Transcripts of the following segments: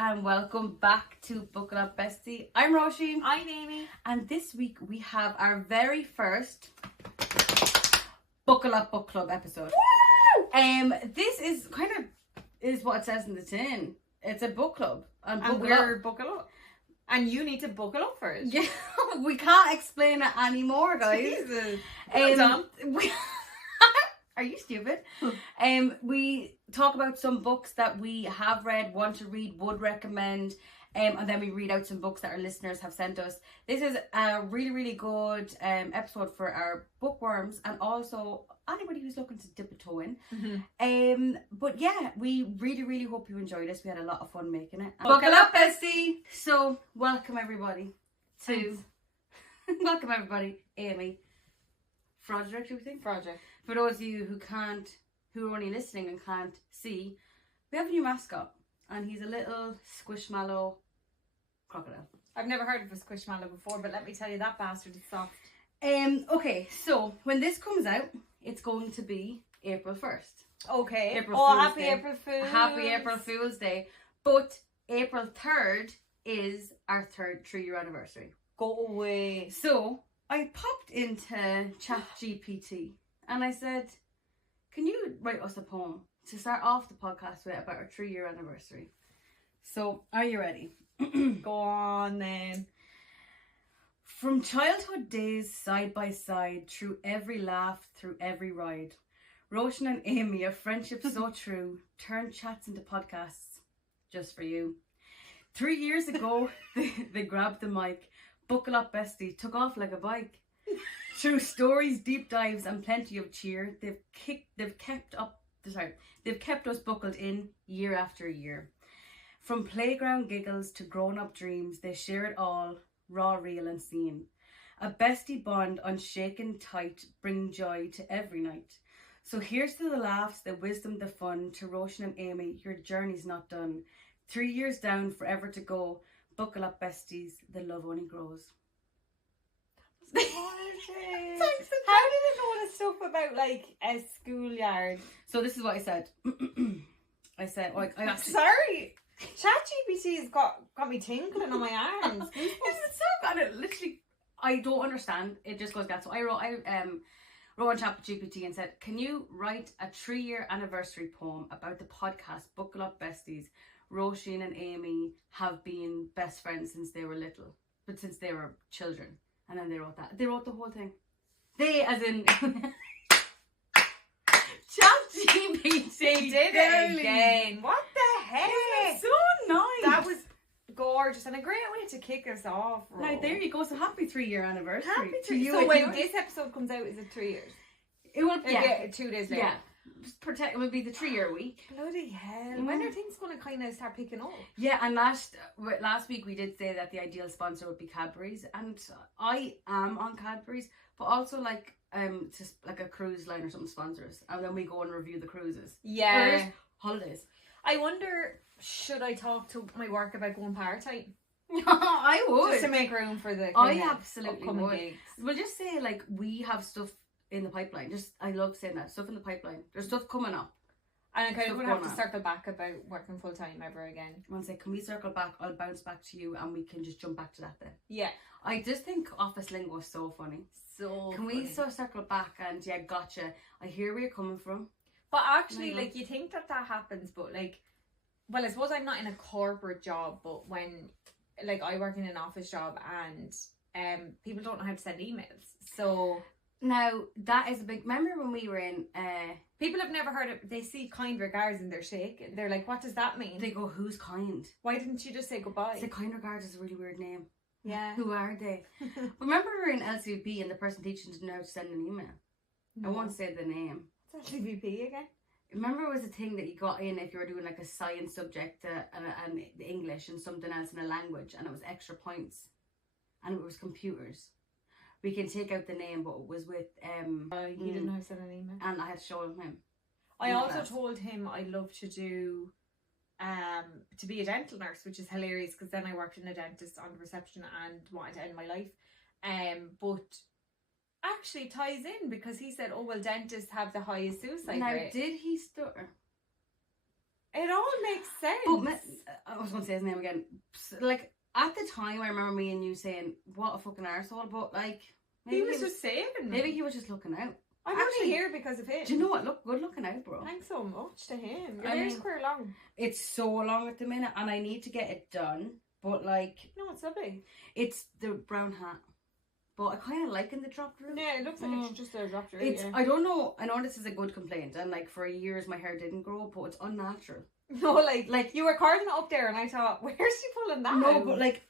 and welcome back to Buckle Up Bestie. I'm Roisin. I'm Amy. And this week we have our very first Buckle Up Book Club episode. Woo! This is kind of what it says in the tin. It's a book club. And we're Buckle Up. And you need to buckle up for it. Yeah, we can't explain it anymore, guys. Jesus. Are you stupid? We talk about some books that we have read, want to read, would recommend, and then we read out some books that our listeners have sent us. This is a really, really good episode for our bookworms and also anybody who's looking to dip a toe in. Mm-hmm. But yeah, we really, really hope you enjoyed this. We had a lot of fun making it. Buckle up, Bestie! So, welcome everybody to... welcome everybody, Amy. Froderick, do we think? Froderick. For those of you who are only listening and can't see, we have a new mascot, and he's a little squishmallow crocodile. I've never heard of a squishmallow before, but let me tell you, that bastard is soft. Okay, so when this comes out, it's going to be April 1st. Okay. Happy April Fool's. Happy April Fool's Day. But April 3rd is our 3-year anniversary. Go away. So I popped into ChatGPT and I said, can you write us a poem to start off the podcast with about our 3-year anniversary? So, are you ready? Go on then. From childhood days side by side, through every laugh, through every ride, Roisin and Amy, a friendship so true, turned chats into podcasts just for you. 3 years ago, they grabbed the mic. Buckle Up Bestie took off like a bike. Through stories, deep dives, and plenty of cheer, they've kept us buckled in year after year. From playground giggles to grown-up dreams, they share it all, raw, real, and seen. A bestie bond, unshaken tight, bring joy to every night. So here's to the laughs, the wisdom, the fun. To Roisin and Amy, your journey's not done. 3 years down, forever to go. Buckle up, besties, the love only grows. How did it know the stuff about like a schoolyard? So this is what I said. I said, sorry, ChatGPT has got me tingling on my arms. It's so good. It literally, I don't understand. It just goes that. So I wrote on ChatGPT and said, can you write a 3-year anniversary poem about the podcast Buckle Up Besties? Roisin and Amy have been best friends since they were little, but since they were children. And then they wrote that. They wrote the whole thing. They, as in... ChatGPT. They did it again. What the heck? It's so nice. That was gorgeous and a great way to kick us off. Now, there you go. So happy 3-year anniversary. Happy 3 years. So when this episode comes out, is it 3 years? It will, yeah. 2 days later. Yeah. It would be the 3-year week. Bloody hell. When are things going to kind of start picking up? Yeah, and last week we did say that the ideal sponsor would be Cadbury's, and I am on Cadbury's, but also like just like a cruise line or something sponsors, and then we go and review the cruises. Yeah. Holidays. I wonder, should I talk to my work about going part-time? I would. Just to make room for the I absolutely would. gigs. We'll just say like we have stuff in the pipeline. I love saying that. Stuff in the pipeline. There's stuff coming up. And I kind of wouldn't have to circle back about working full time ever again. I want to say, can we circle back? I'll bounce back to you and we can just jump back to that then. Yeah. I just think office lingo is so funny. Can we circle back and yeah, gotcha. I hear where you're coming from. But actually, like, you think that happens, but like, well, I suppose I'm not in a corporate job, but when, like, I work in an office job and people don't know how to send emails. So... Now, that is a big... Remember when we were in... people have never heard it. They see kind regards and they're shaking. They're like, what does that mean? They go, who's kind? Why didn't you just say goodbye? Say kind regards is a really weird name. Yeah. Who are they? Remember we were in LCVP and the person teaching didn't know how to send an email? No. I won't say the name. What's LCVP again? Remember it was a thing that you got in if you were doing like a science subject and English and something else in a language, and it was extra points. And it was computers. We can take out the name, but it was with... he didn't know how to send an email. And I had to show him. I also told him I love to do... to be a dental nurse, which is hilarious because then I worked in a dentist on reception and wanted to end my life. But actually ties in because he said, oh, well, dentists have the highest suicide rate. Now, did he stutter? It all makes sense. But was going to say his name again. Like, at the time, I remember me and you saying, what a fucking arsehole, but like... He was just saving me. Maybe he was just looking out. I'm actually here because of him. Do you know what? Good looking out, bro. Thanks so much to him. Your hair's quite long. It's so long at the minute, and I need to get it done. But like... No, it's lovely. It's the brown hat. But I kind of like in the drop through. Yeah, it looks like it's just a drop through. Yeah. I don't know. I know this is a good complaint, and like for years my hair didn't grow, but it's unnatural. No, like you were carving it up there, and I thought, where's she pulling that? No, out? but like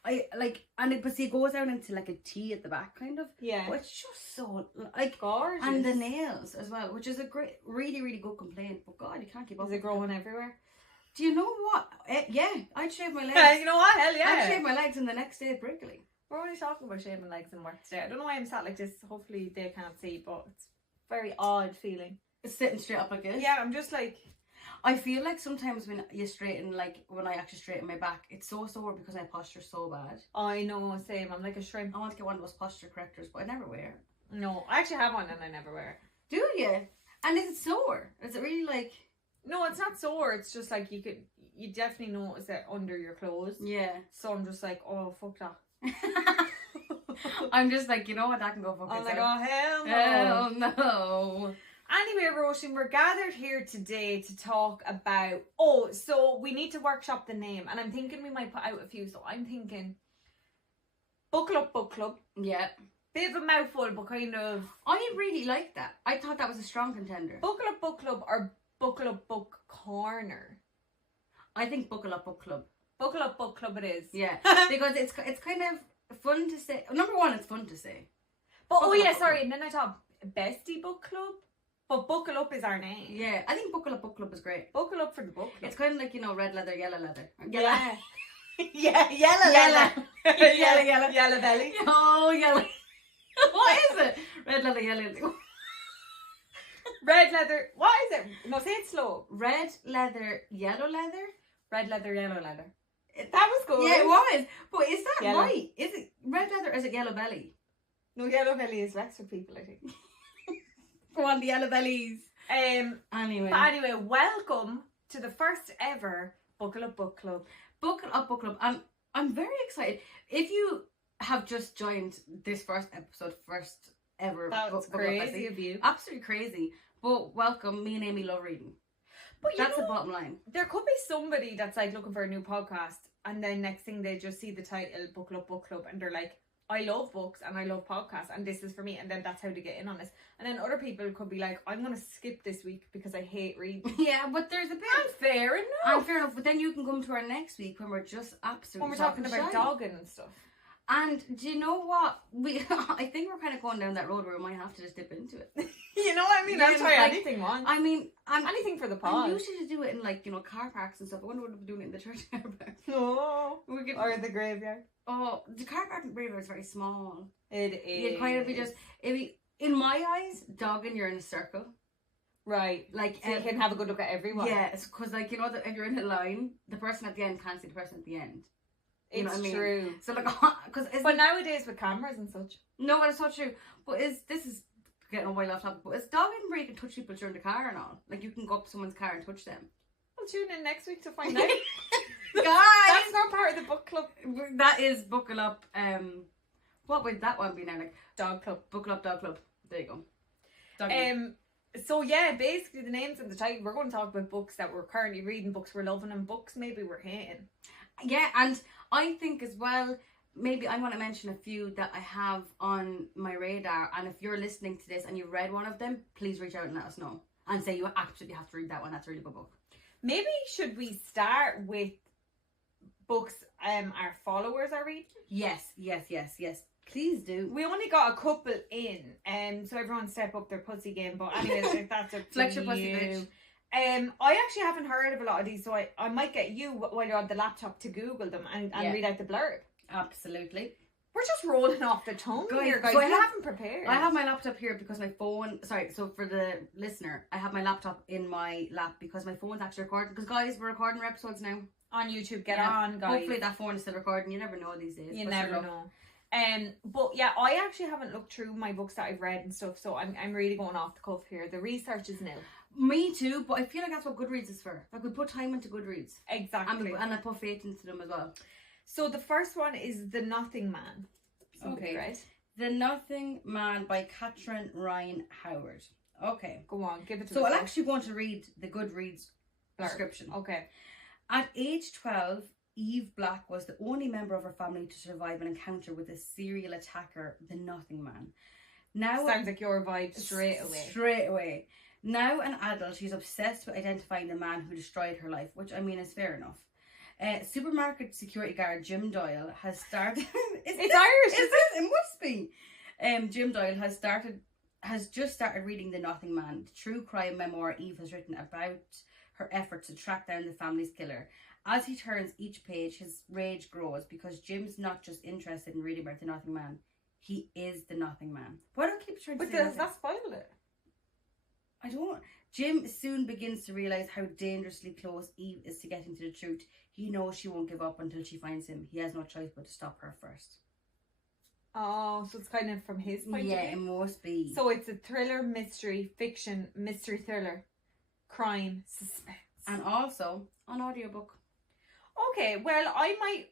but see, it goes down into like a T at the back, kind of. Yeah. But it's just so like gorgeous, and the nails as well, which is a great, really, really good complaint. But God, you can't keep up. Is it growing everywhere? Do you know what? Yeah, I'd shave my legs. You know what? Hell yeah. I'd shave my legs, and the next day it's prickly. We're only talking about shaving legs and work today. I don't know why I'm sat like this. Hopefully they can't see, but it's very odd feeling. It's sitting straight up like this. Yeah, I'm just like. I feel like sometimes when you straighten, like when I actually straighten my back, it's so sore because my posture's so bad. I know, same. I'm like a shrimp. I want to get one of those posture correctors, but I never wear it. No, I actually have one and I never wear it. Do you? And is it sore? Is it really like... No, it's not sore. It's just like you definitely notice it under your clothes. Yeah. So I'm just like, oh, fuck that. I'm just like, you know what, that can go fuck I'm itself. like, oh, hell no. Hell no. Anyway, Roisin, we're gathered here today to talk about... so we need to workshop the name. And I'm thinking we might put out a few. So I'm thinking Buckle Up Book Club. Yeah. Bit of a mouthful, but kind of... I really like that. I thought that was a strong contender. Buckle Up Book Club or Buckle Up Book Corner? I think Buckle Up Book Club. Buckle Up Book Club it is. Yeah. Because it's kind of fun to say. Number one, it's fun to say. But Buckle Up Book Club. And then I thought Bestie Book Club. But Buckle Up is our name. Yeah, I think Buckle Up Book Club is great. Buckle Up for the book club. It's kind of like, you know, red leather, yellow leather. Yeah. Yeah, yellow leather. Yellow belly. Oh, yellow. What is it? Red leather, yellow leather. Red leather. What is it? No, say it slow. Red leather, yellow leather? Red leather, yellow leather. That was good. Yeah, it was. But is that yellow. right? Is it red leather or is it yellow belly? No, yellow belly is Wexford people, I think. Go on, the yellow bellies. Anyway, welcome to the first ever Buckle Up Book Club. Buckle Up Book Club. And I'm very excited. If you have just joined this first episode, first ever That's crazy of you. Absolutely crazy. But welcome, me and Amy love reading. But that's the bottom line. There could be somebody that's like looking for a new podcast, and then next thing they just see the title Buckle Up Book Club, and they're like, I love books and I love podcasts, and this is for me. And then that's how they get in on this. And then other people could be like, I'm going to skip this week because I hate reading. Yeah, but there's a bit. Fair enough. And fair enough. But then you can come to our next week when we're just absolutely when we're talking about dogging and stuff. And do you know what? I think we're kind of going down that road where we might have to just dip into it. You know what I mean? I'll try anything once. I mean, anything for the pod. I'm usually to do it in, like, you know, car parks and stuff. I wonder what we're doing it in the church car park. No. Or the graveyard. Oh, the car park and graveyard is very small. It is. You'd kind of be just, in my eyes, dogging, you're in a circle. Right. Like, so you can have a good look at everyone. Yeah, because, like, you know, that if you're in a line, the person at the end can't see the person at the end. You know what I mean? True. So like, but nowadays with cameras and such. No, but it's not true. But this is getting a while off topic. But it's dogging where you can touch people during the car and all. Like you can go up to someone's car and touch them. We'll tune in next week to find out. Guys, that's not part of the book club. That is Buckle Up. What would that one be now? Like Dog Club. Buckle Up Dog Club. There you go. Doggy. So yeah, basically the names and the title. We're going to talk about books that we're currently reading, books we're loving, and books maybe we're hating. Yeah, and I think as well, maybe I want to mention a few that I have on my radar. And if you're listening to this and you've read one of them, please reach out and let us know. And say you absolutely have to read that one. That's a really good book. Maybe should we start with books our followers are reading? Yes. Please do. We only got a couple in, so everyone step up their pussy game. But anyways, that's up to Flex your pussy, bitch. I actually haven't heard of a lot of these, so I might get you while you're on the laptop to Google them and read out the blurb. Absolutely. We're just rolling off the tongue here, guys. So I haven't prepared. I have my laptop here because my phone... Sorry, so for the listener, I have my laptop in my lap because my phone's actually recording. Because, guys, we're recording our episodes now. On YouTube. Get on, guys. Hopefully that phone is still recording. You never know these days. You never know. But yeah, I actually haven't looked through my books that I've read and stuff, so I'm really going off the cuff here. The research is nil. Me too, but I feel like that's what Goodreads is for. Like we put time into Goodreads. Exactly. And I put faith into them as well. So the first one is The Nothing Man. Somebody read. The Nothing Man by Catherine Ryan Howard. Okay. Go on, give it to me. So I'm actually going to read the Goodreads description. Okay. At age 12, Eve Black was the only member of her family to survive an encounter with a serial attacker, the Nothing Man. Now sounds like your vibe straight away. Straight away. Now an adult, she's obsessed with identifying the man who destroyed her life, which I mean is fair enough. Supermarket security guard Jim Doyle has started. It's Irish, is it? It must be. Jim Doyle has just started reading The Nothing Man, the true crime memoir Eve has written about her efforts to track down the family's killer. As he turns each page, his rage grows because Jim's not just interested in reading about the Nothing Man; he is the Nothing Man. Why do I keep trying to say that? But does that spoil it? I don't. Jim soon begins to realise how dangerously close Eve is to getting to the truth. He knows she won't give up until she finds him. He has no choice but to stop her first. Oh, so it's kind of from his point of view? Yeah, it must be. So it's a thriller, mystery, fiction, mystery thriller, crime, suspense. And also an audiobook. Okay, well, I might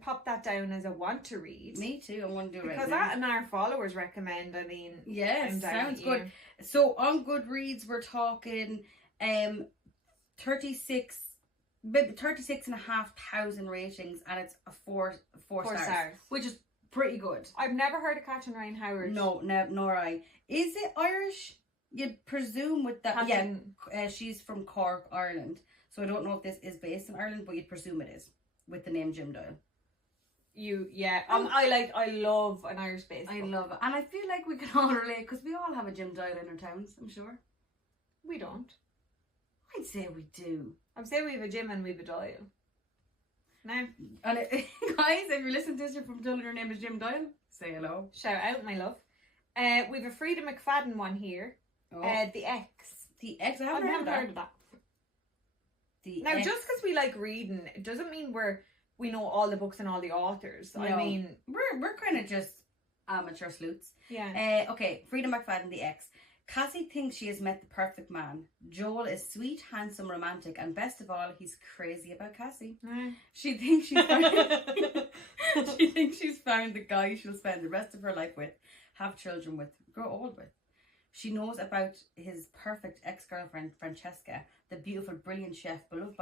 pop that down as a want to read. Me too, I want to do it because that and our followers recommend. I mean, yes, sounds good. So on Goodreads, we're talking 36,500 ratings, and it's a four stars, which is pretty good. I've never heard of Catherine Ryan Howard. No, nor I. Is it Irish? You'd presume with that. She's from Cork, Ireland. So I don't know if this is based in Ireland, but you'd presume it is with the name Jim Doyle. I love an Irish based. I love it, and I feel like we can all relate because we all have a Jim Doyle in our towns. I'm sure. We don't. I'd say we do. I'm saying we have a Jim and we have a Doyle. Now, and guys, if you're listening to this, you're from Dublin, your name is Jim Doyle. Say hello. Shout out, my love. We have a Frida McFadden one here. The X. The X. I haven't heard of that. Now, just because we like reading, it doesn't mean we know all the books and all the authors. No. I mean, we're kind of just amateur sleuths. Yeah. Okay, Frida McFadden, The X. Cassie thinks she has met the perfect man. Joel is sweet, handsome, romantic, and best of all, he's crazy about Cassie. She thinks she's found the guy she'll spend the rest of her life with, have children with, grow old with. She knows about his perfect ex-girlfriend, Francesca, the beautiful, brilliant chef, beloved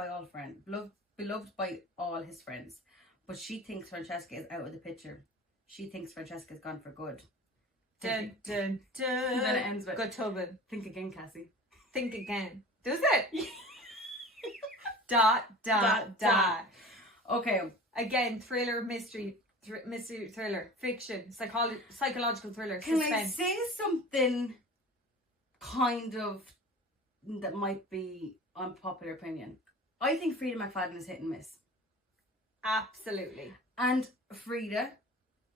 by all his friends. But she thinks Francesca is out of the picture. She thinks Francesca's gone for good. Dun, dun, dun. And then it ends with, good tubbing. Think again, Cassie. Think again. Does it? dot. Okay. Again, thriller, mystery thriller, fiction, psychological thriller, Can suspense. I say something kind of that might be unpopular opinion? I think Frida McFadden is hit and miss. Absolutely. And Frida,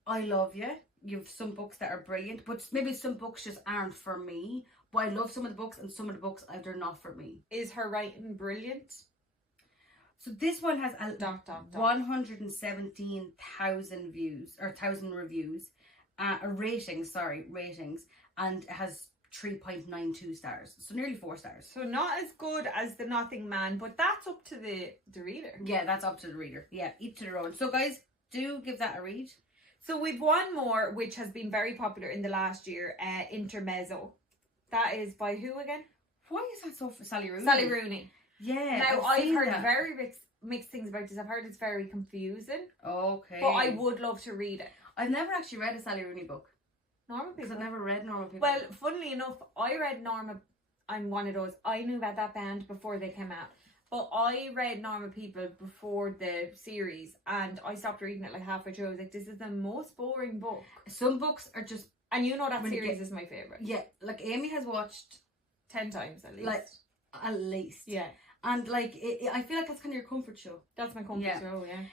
I love you. You have some books that are brilliant, but maybe some books just aren't for me. But I love some of the books, and some of the books they're not for me. Is her writing brilliant? So this one has 117,000 views or 1,000 reviews, ratings, and it has 3.92 stars, so nearly 4 stars. So not as good as The Nothing Man, but that's up to the reader. Yeah, that's up to the reader. Yeah, each to their own. So guys, do give that a read. So we've one more which has been very popular in the last year, Intermezzo. That is by who again? Why is that so for Sally Rooney? Sally Rooney. Yeah. Now I've heard very mixed things about this. I've heard it's very confusing. Okay. But I would love to read it. I've never actually read a Sally Rooney book. Normal People. Because I've never read Normal People. Well, funnily enough, I read Norma. I'm one of those. I knew about that band before they came out. But I read Normal People before the series, and I stopped reading it like halfway through. I was like, this is the most boring book. Some books are just... And you know that series is my favourite. Yeah, like Amy has watched... 10 times at least. Like, at least. Yeah. And like, I feel like that's kind of your comfort show. That's my comfort show, yeah.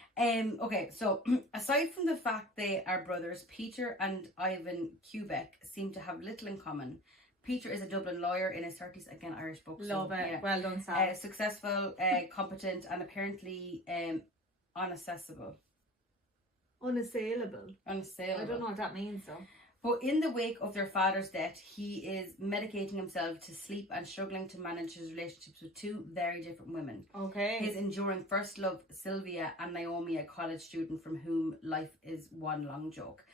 Okay, so aside from the fact they are brothers, Peter and Ivan Quebec seem to have little in common. Peter is a Dublin lawyer in his 30s, again Irish book. Love it. Yeah. Well done, Sam. Successful, competent, and apparently unaccessible. Unassailable. Unassailable. I don't know what that means though. But in the wake of their father's death, he is medicating himself to sleep and struggling to manage his relationships with two very different women. Okay. His enduring first love, Sylvia, and Naomi, a college student from whom life is one long joke.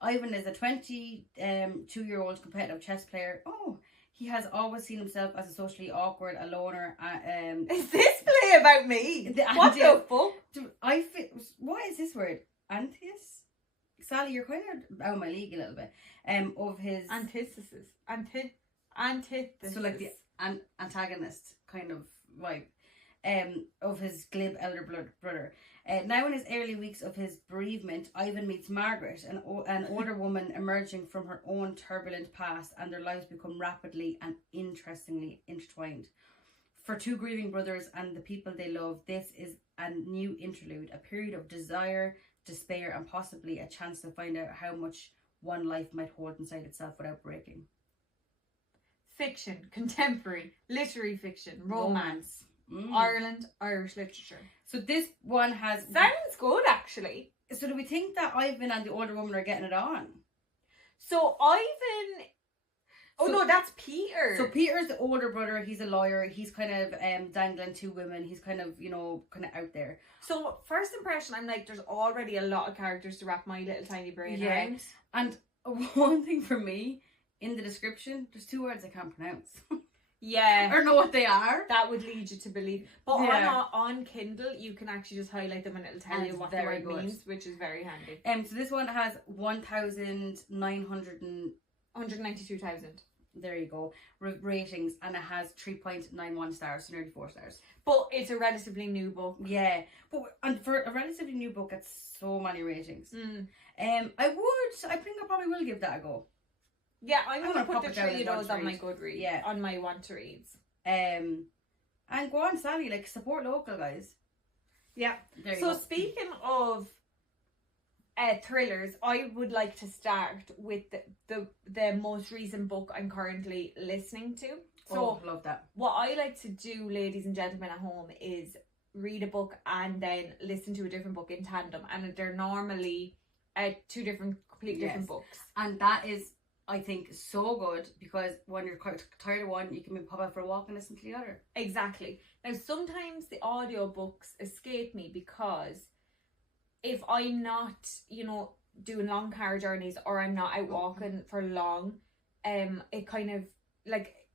Ivan is a 22-year-old competitive chess player. Oh, he has always seen himself as a socially awkward, a loner. Is this play about me? What the fuck? What is this word? Antithesis? Sally, you're kind of out of my league a little bit. Of his antithesis. So like the antagonist kind of vibe. Of his glib elder brother. Now in his early weeks of his bereavement, Ivan meets Margaret, an older woman emerging from her own turbulent past, and their lives become rapidly and interestingly intertwined. For two grieving brothers and the people they love, this is a new interlude, a period of desire, despair, and possibly a chance to find out how much one life might hold inside itself without breaking. Fiction, contemporary, literary fiction, romance. Ireland, Irish literature. So this one has... Sounds good, actually. So do we think that Ivan and the older woman are getting it on? So Ivan... Oh, no, that's Peter. So Peter's the older brother. He's a lawyer. He's kind of dangling two women. He's kind of, kind of out there. So first impression, I'm like, there's already a lot of characters to wrap my little tiny brain around. And one thing for me, in the description, there's two words I can't pronounce. Yeah. Or know what they are. That would lead you to believe. But on Kindle, you can actually just highlight them and it'll tell you what the word means, which is very handy. So this one has 192,000. There you go. Ratings, and it has 3.91 stars, so nearly 4 stars. But it's a relatively new book. Yeah. And for a relatively new book, it's so many ratings. I think I probably will give that a go. Yeah, I'm going to put the 3 of those on my Goodreads. Yeah. On my want to reads. And go on, Sally, support local, guys. Yeah. So speaking of thrillers, I would like to start with the most recent book I'm currently listening to. So love that. What I like to do, ladies and gentlemen at home, is read a book and then listen to a different book in tandem. And they're normally two completely different books. And that is, I think, so good, because when you're quite tired of one, you can maybe pop out for a walk and listen to the other. Exactly. Now, sometimes the audiobooks escape me because if I'm not, doing long car journeys or I'm not out walking for long, it kind of,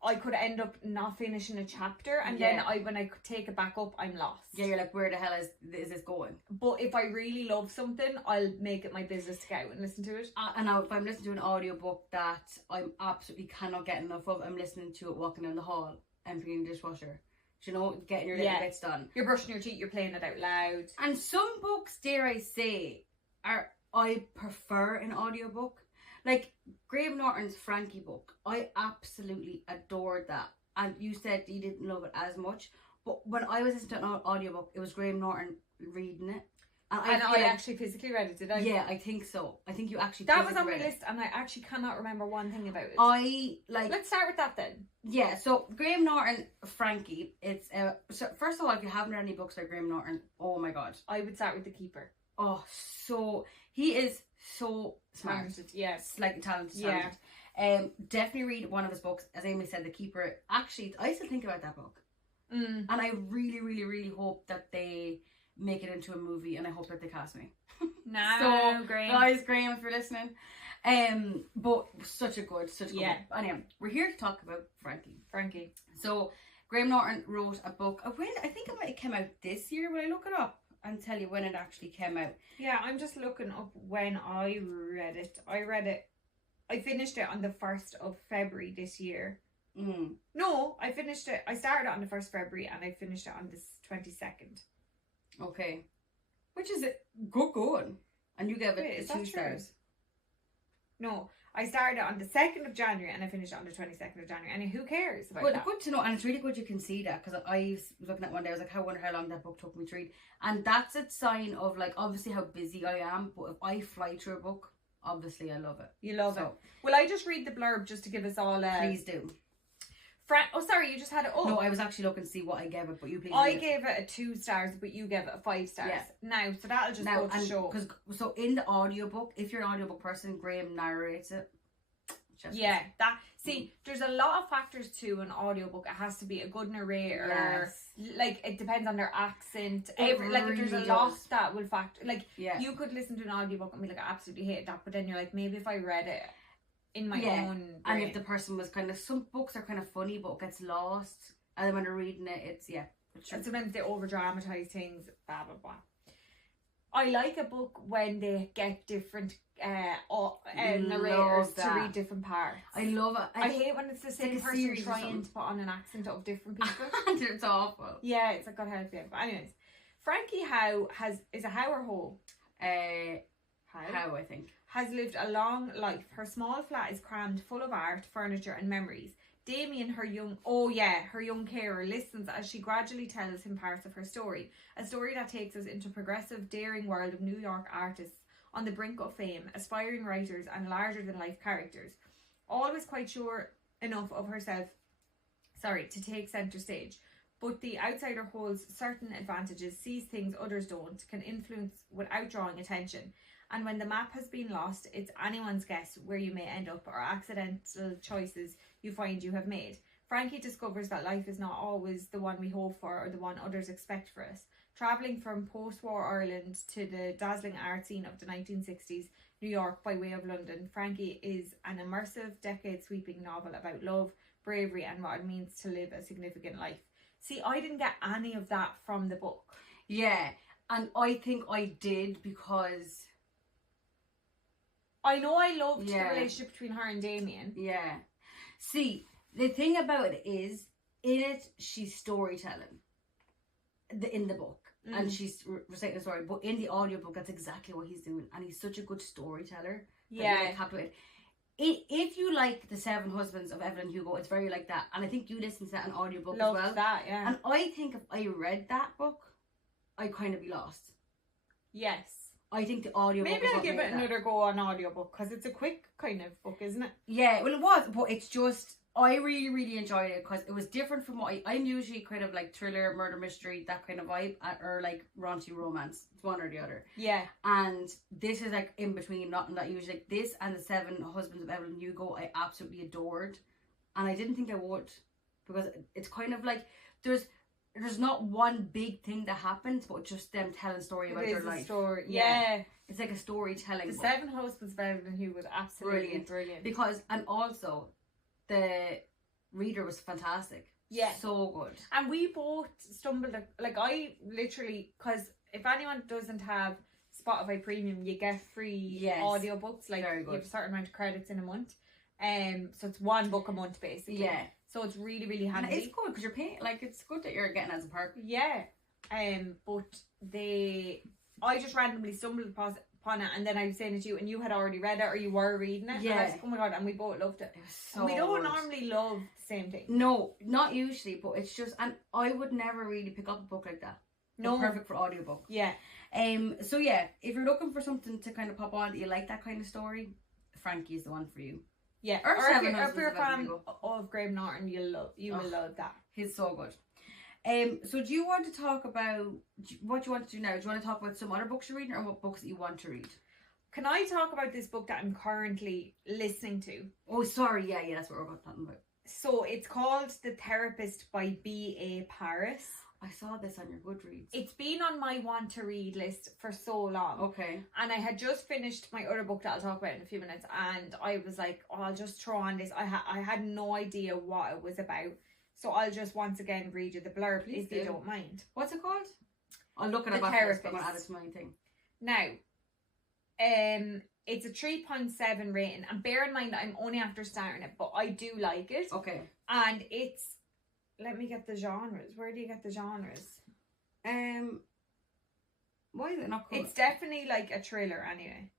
I could end up not finishing a chapter, and then when I take it back up, I'm lost. Yeah, you're like, where the hell is this going? But if I really love something, I'll make it my business to go out and listen to it. And now, if I'm listening to an audiobook that I'm absolutely cannot get enough of, I'm listening to it walking down the hall, emptying the dishwasher. Getting your little bits done. You're brushing your teeth, you're playing it out loud. And some books, dare I say, I prefer an audiobook. Like Graham Norton's Frankie book, I absolutely adored that. And you said you didn't love it as much, but when I was listening to an audiobook, it was Graham Norton reading it. And I actually physically read it, did I? Yeah, I think so. I think you actually that was on my list, and I actually cannot remember one thing about it. Let's start with that then. Yeah, so Graham Norton, Frankie, it's so first of all, if you haven't read any books by Graham Norton, oh my god. I would start with The Keeper. Oh, so he is so smart. Talented, yes. Talented. Yeah. Definitely read one of his books. As Amy said, The Keeper. Actually, I still think about that book. And I really, really, really hope that they make it into a movie, and I hope that they cast me. No, Graham. Guys, Graham, if you're listening. But such a good book. Anyway, we're here to talk about Frankie. So Graham Norton wrote a book. I think it might have come out this year. Will I look it up and tell you when it actually came out? Yeah, I'm just looking up when I read it. I finished it on the 1st of February this year. No, I finished it. I started it on the 1st of February and I finished it on the 22nd. Okay. Which is good going. And you gave it 2 stars. No, I started on the 2nd of January and I finished on the 22nd of January. And who cares about that? Good to know, and it's really good you can see that, because I was looking at one day, I was like, I wonder how long that book took me to read. And that's a sign of, obviously how busy I am, but if I fly through a book, obviously I love it. You love it. Will I just read the blurb just to give us all a... Please do. Oh, sorry, you just had it up. No, I was actually looking to see what I gave it, but you please. I gave it a 2 stars, but you gave it a 5 stars. Yeah. Now, so that'll just go to show. So in the audiobook, if you're an audiobook person, Graham narrates it. chest Yeah, there's a lot of factors to an audiobook. It has to be a good narrator. Yes. Like, it depends on their accent. It There's a really lot does. that will factor. Like, Yeah. you could listen to an audiobook and be like, I absolutely hate that. But then you're like, maybe if I read it in my own brain. And if the person was kind of, some books are kind of funny, but it gets lost. And then when they're reading it, it's And sometimes they over dramatize things, blah blah blah. I like a book when they get different narrators to read different parts. I love it. I hate when it's the same like person trying to put on an accent of different people. And it's awful. Yeah, it's like, God help you. But anyways, Frankie Howe is a Howe or Ho? How I think. Has lived a long life. Her small flat is crammed full of art, furniture and memories. Damien, her young carer, listens as she gradually tells him parts of her story. A story that takes us into progressive, daring world of New York artists on the brink of fame, aspiring writers and larger-than-life characters. Always quite sure enough of herself, to take centre stage. But the outsider holds certain advantages, sees things others don't, can influence without drawing attention. And when the map has been lost, it's anyone's guess where you may end up or accidental choices you find you have made. Frankie discovers that life is not always the one we hope for or the one others expect for us. Travelling from post-war Ireland to the dazzling art scene of the 1960s New York by way of London, Frankie is an immersive, decade-sweeping novel about love, bravery and what it means to live a significant life. See, I didn't get any of that from the book. Yeah, and I think I did because... I know I loved the relationship between her and Damien. Yeah. See, the thing about it is, in it, she's storytelling. In the book. And she's reciting the story. But in the audiobook, that's exactly what he's doing. And he's such a good storyteller. Yeah. If you like The Seven Husbands of Evelyn Hugo, it's very like that. And I think you listen to that in audiobook as well. That, yeah. And I think if I read that book, I'd kind of be lost. Yes. I think the audiobook... Maybe I'll give it another go on audiobook, because it's a quick kind of book, isn't it? Yeah, well it was, but it's just... I really, really enjoyed it, because it was different from what I'm usually kind of like thriller, murder mystery, that kind of vibe, or like raunchy romance. It's one or the other. Yeah. And this is like in between, not that usually. Like this and The Seven Husbands of Evelyn Hugo, I absolutely adored. And I didn't think I would, because it's kind of like, there's not one big thing that happens, but just them telling a story about their life. Story. Yeah. It's like a storytelling The book. Seven Husbands of Evelyn Hugo was absolutely brilliant. Because, and also, the reader was fantastic. Yeah. So good. And we both stumbled, like I literally, because if anyone doesn't have Spotify Premium, you get free audiobooks, like you have a certain amount of credits in a month. So it's one book a month basically. Yeah. So it's really, really handy. And it's good because you're paying, like it's good that you're getting as a perk. Yeah. But I just randomly stumbled upon it, and then I was saying it to you, and you had already read it or you were reading it. Yeah. And I was like, oh my god, and we both loved it. It was so we don't good. normally love the same thing. No, not usually, but it's just, and I would never really pick up a book like that. No. It's perfect for audiobook. Yeah. So yeah, if you're looking for something to kind of pop on that you like that kind of story, Frankie is the one for you. Yeah, or if you're a fan of Graham Norton, you will love that. He's so good. So do you want to talk about what you want to do now? Do you want to talk about some other books you're reading, or what books that you want to read? Can I talk about this book that I'm currently listening to? Oh, sorry, yeah, that's what we're talking about. So it's called The Therapist by B.A. Paris. I saw this on your Goodreads. It's been on my want to read list for so long. Okay. And I had just finished my other book that I'll talk about in a few minutes, and I was like, oh, I'll just throw on this. I had no idea what it was about. So I'll just once again read you the blurb if you don't mind. What's it called? I'll look it up after this, but I'm going to add it to my thing. Now, it's a 3.7 rating, and bear in mind that I'm only after starting it, but I do like it. Okay. And it's, let me get the genres. Where do you get the genres? Why is it not cool? It's definitely like a thriller anyway.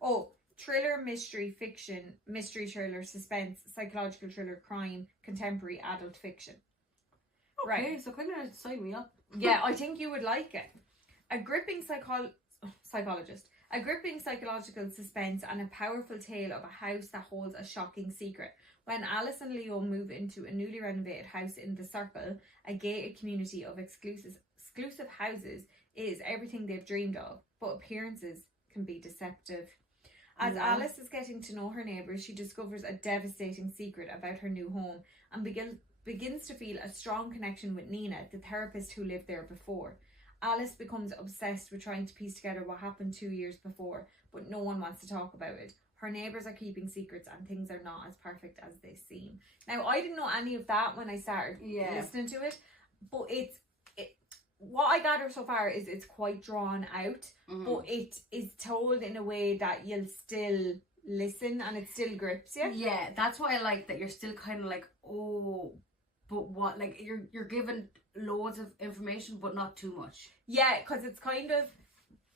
Oh, thriller, mystery, fiction, mystery thriller, suspense, psychological thriller, crime, contemporary, adult fiction. Okay, right. So kind of sign me up. Yeah, I think you would like it. A gripping psychologist. A gripping psychological suspense and a powerful tale of a house that holds a shocking secret. When Alice and Leo move into a newly renovated house in The Circle, a gated community of exclusive houses, it is everything they've dreamed of, but appearances can be deceptive. As No. Alice is getting to know her neighbours, she discovers a devastating secret about her new home and begins to feel a strong connection with Nina, the therapist who lived there before. Alice becomes obsessed with trying to piece together what happened 2 years before, but no one wants to talk about it. Her neighbours are keeping secrets and things are not as perfect as they seem. Now, I didn't know any of that when I started listening to it, but what I gather so far is it's quite drawn out, but it is told in a way that you'll still listen and it still grips you. Yeah, that's why I like that you're still kind of like, oh, but what, like you're given loads of information but not too much. Yeah, because it's kind of,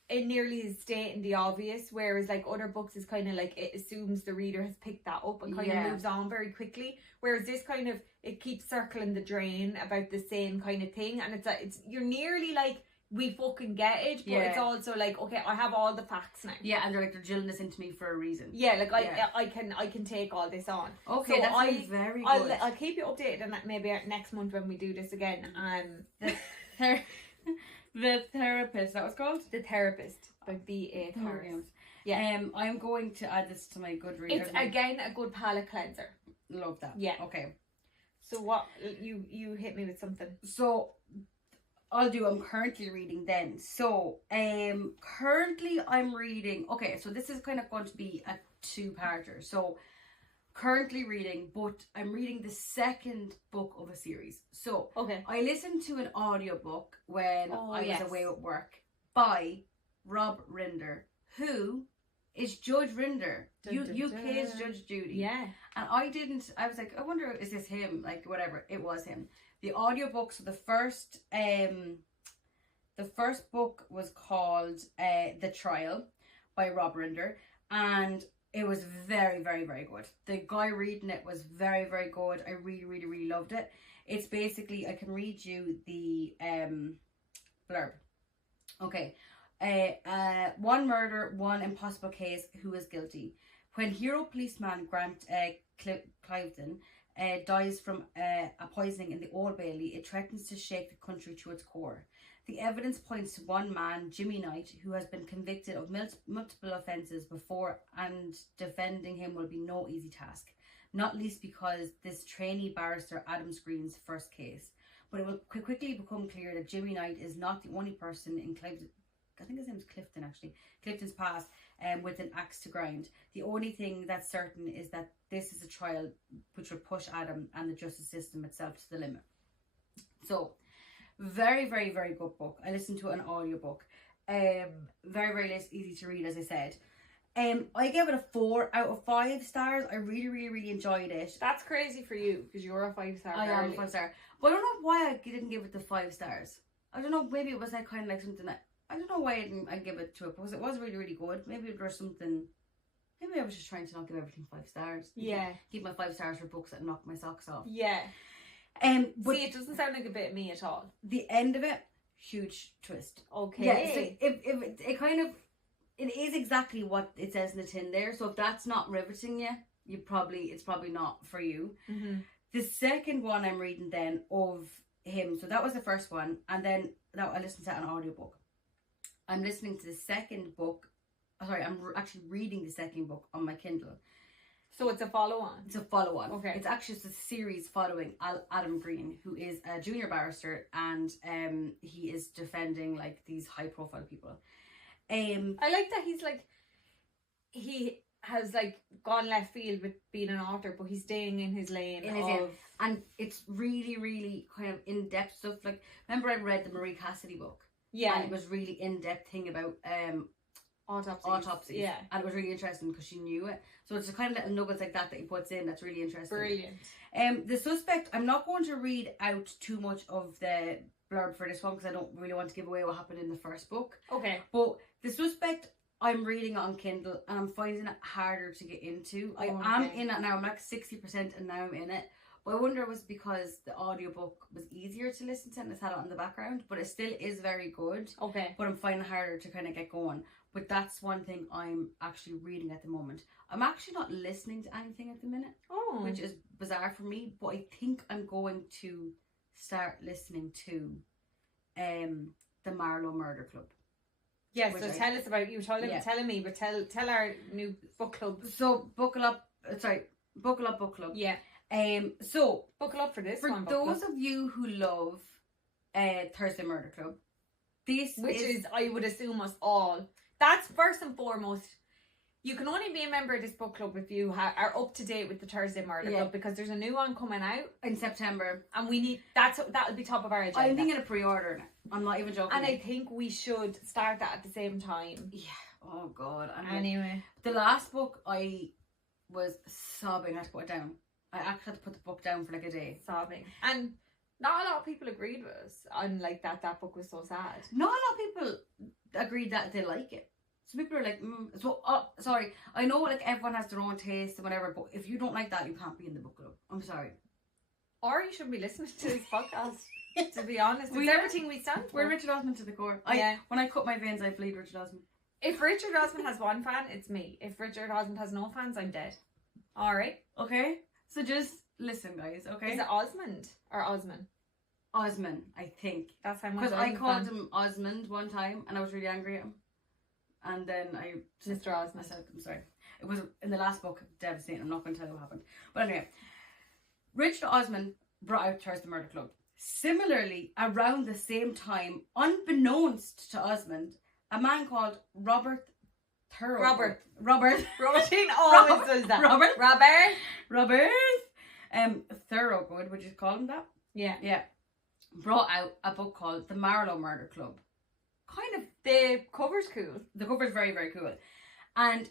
it nearly is stating the obvious, whereas like other books is kind of like it assumes the reader has picked that up and kind of moves on very quickly, whereas this kind of, it keeps circling the drain about the same kind of thing, and it's like, it's, you're nearly like, we fucking get it, but it's also like, okay, I have all the facts now. Yeah, and they're drilling this into me for a reason. Yeah, like I can take all this on. Okay, so that's very good. I'll keep you updated on that maybe next month when we do this again. The Therapist, that was called? The Therapist by B.A. Tharris. Yeah. I'm going to add this to my Goodreads. It's again a good palate cleanser. Love that. Yeah. Okay. So what, you hit me with something. So I'm currently reading then. So currently I'm reading, okay, so this is kind of going to be a two-parter. So currently reading, but I'm reading the second book of a series. So okay, I listened to an audiobook when I was away at work by Rob Rinder, who is Judge Rinder, UK's Judge Judy. Yeah. And I was like, I wonder, is this him? Like, whatever, it was him. The audiobook, so the first book was called The Trial by Rob Rinder, and it was very, very, very good. The guy reading it was very, very good. I really, really, really loved it. It's basically, I can read you the blurb. Okay. One murder, one impossible case, who is guilty? When hero policeman Grant Cliveden dies from a poisoning in the Old Bailey, it threatens to shake the country to its core. The evidence points to one man, Jimmy Knight, who has been convicted of multiple offences before, and defending him will be no easy task, not least because this trainee barrister Adams Green's first case. But it will quickly become clear that Jimmy Knight is not the only person in I think his name is Clifton actually, Clifton's past, with an axe to grind. The only thing that's certain is that this is a trial which will push Adam and the justice system itself to the limit. So, very, very, very good book. I listened to an audiobook. Very, very easy to read, as I said. I gave it a 4 out of 5 stars. I really, really, really enjoyed it. That's crazy for you, because you're a 5-star. I am a 5-star. But I don't know why I didn't give it the 5 stars. I don't know, maybe it was like kind of like something that, I don't know why I give it to it, because it was really, really good. Maybe it was something, maybe I was just trying to not give everything 5 stars. Yeah. Keep my 5 stars for books that knock my socks off. Yeah. But see, it doesn't sound like a bit of me at all. The end of it, huge twist. Okay. Yeah, so if it kind of, it is exactly what it says in the tin there. So if that's not riveting you, it's probably not for you. Mm-hmm. The second one I'm reading then of him, so that was the first one, and then I listened to an audiobook. I'm listening to the second book. Sorry, I'm actually reading the second book on my Kindle. So it's a follow-on? It's a follow-on. Okay. It's actually just a series following Adam Green, who is a junior barrister, and he is defending like these high-profile people. I like that he has like gone left field with being an author, but he's staying in his lane. And it's really, really kind of in-depth stuff. Like, remember I read the Marie Cassidy book? Yeah. And it was really in-depth thing about autopsies. Yeah. And it was really interesting because she knew it. So it's kind of little nuggets like that he puts in that's really interesting. Brilliant. The Suspect, I'm not going to read out too much of the blurb for this one because I don't really want to give away what happened in the first book. Okay. But The Suspect, I'm reading on Kindle and I'm finding it harder to get into. I am in it now. I'm like 60% and now I'm in it. But I wonder it was because the audiobook was easier to listen to and it's had it on the background, but it still is very good. Okay. But I'm finding it harder to kind of get going. But that's one thing I'm actually reading at the moment. I'm actually not listening to anything at the minute, which is bizarre for me, but I think I'm going to start listening to the Marlowe Murder Club. Yeah, so tell us about you. Telling me, but tell our new book club. So buckle up book club. Yeah. So buckle up for this for one. For those of you who love Thursday Murder Club, which is I would assume us all. That's first and foremost. You can only be a member of this book club if you are up to date with the Thursday Murder Club, because there's a new one coming out in September, and we need that'll be top of our agenda. I'm thinking of pre-ordering it. I'm not even joking. And I think we should start that at the same time. Yeah. Oh God. Anyway, the last book I was sobbing. I had to put it down. I actually had to put the book down for like a day. Sobbing. And not a lot of people agreed with us on like that book was so sad. Not a lot of people agreed that they like it. So people are like, so sorry. I know like everyone has their own taste and whatever, but if you don't like that, you can't be in the book club. I'm sorry. Or you shouldn't be listening to this podcast. To be honest, it's everything we stand for. We're Richard Osman to the core. When I cut my veins, I bleed Richard Osman. If Richard Osman has one fan, it's me. If Richard Osman has no fans, I'm dead. Alright. Okay. So just listen, guys, okay? Is it Osmond or Osman? Osman, I think. That's how much because I called him Osmond one time and I was really angry at him. And then Mr. Osmond. I said, I'm sorry. It was in the last book, devastating. I'm not going to tell you what happened. But anyway, Richard Osman brought out Thursday Murder Club. Similarly, around the same time, unbeknownst to Osmond, a man called Robert Thorogood. Robertine always does that. Robert Thorogood, would you call him that? Yeah. Brought out a book called The Marlowe Murder Club. Kind of, the cover's cool. The cover's very, very cool. And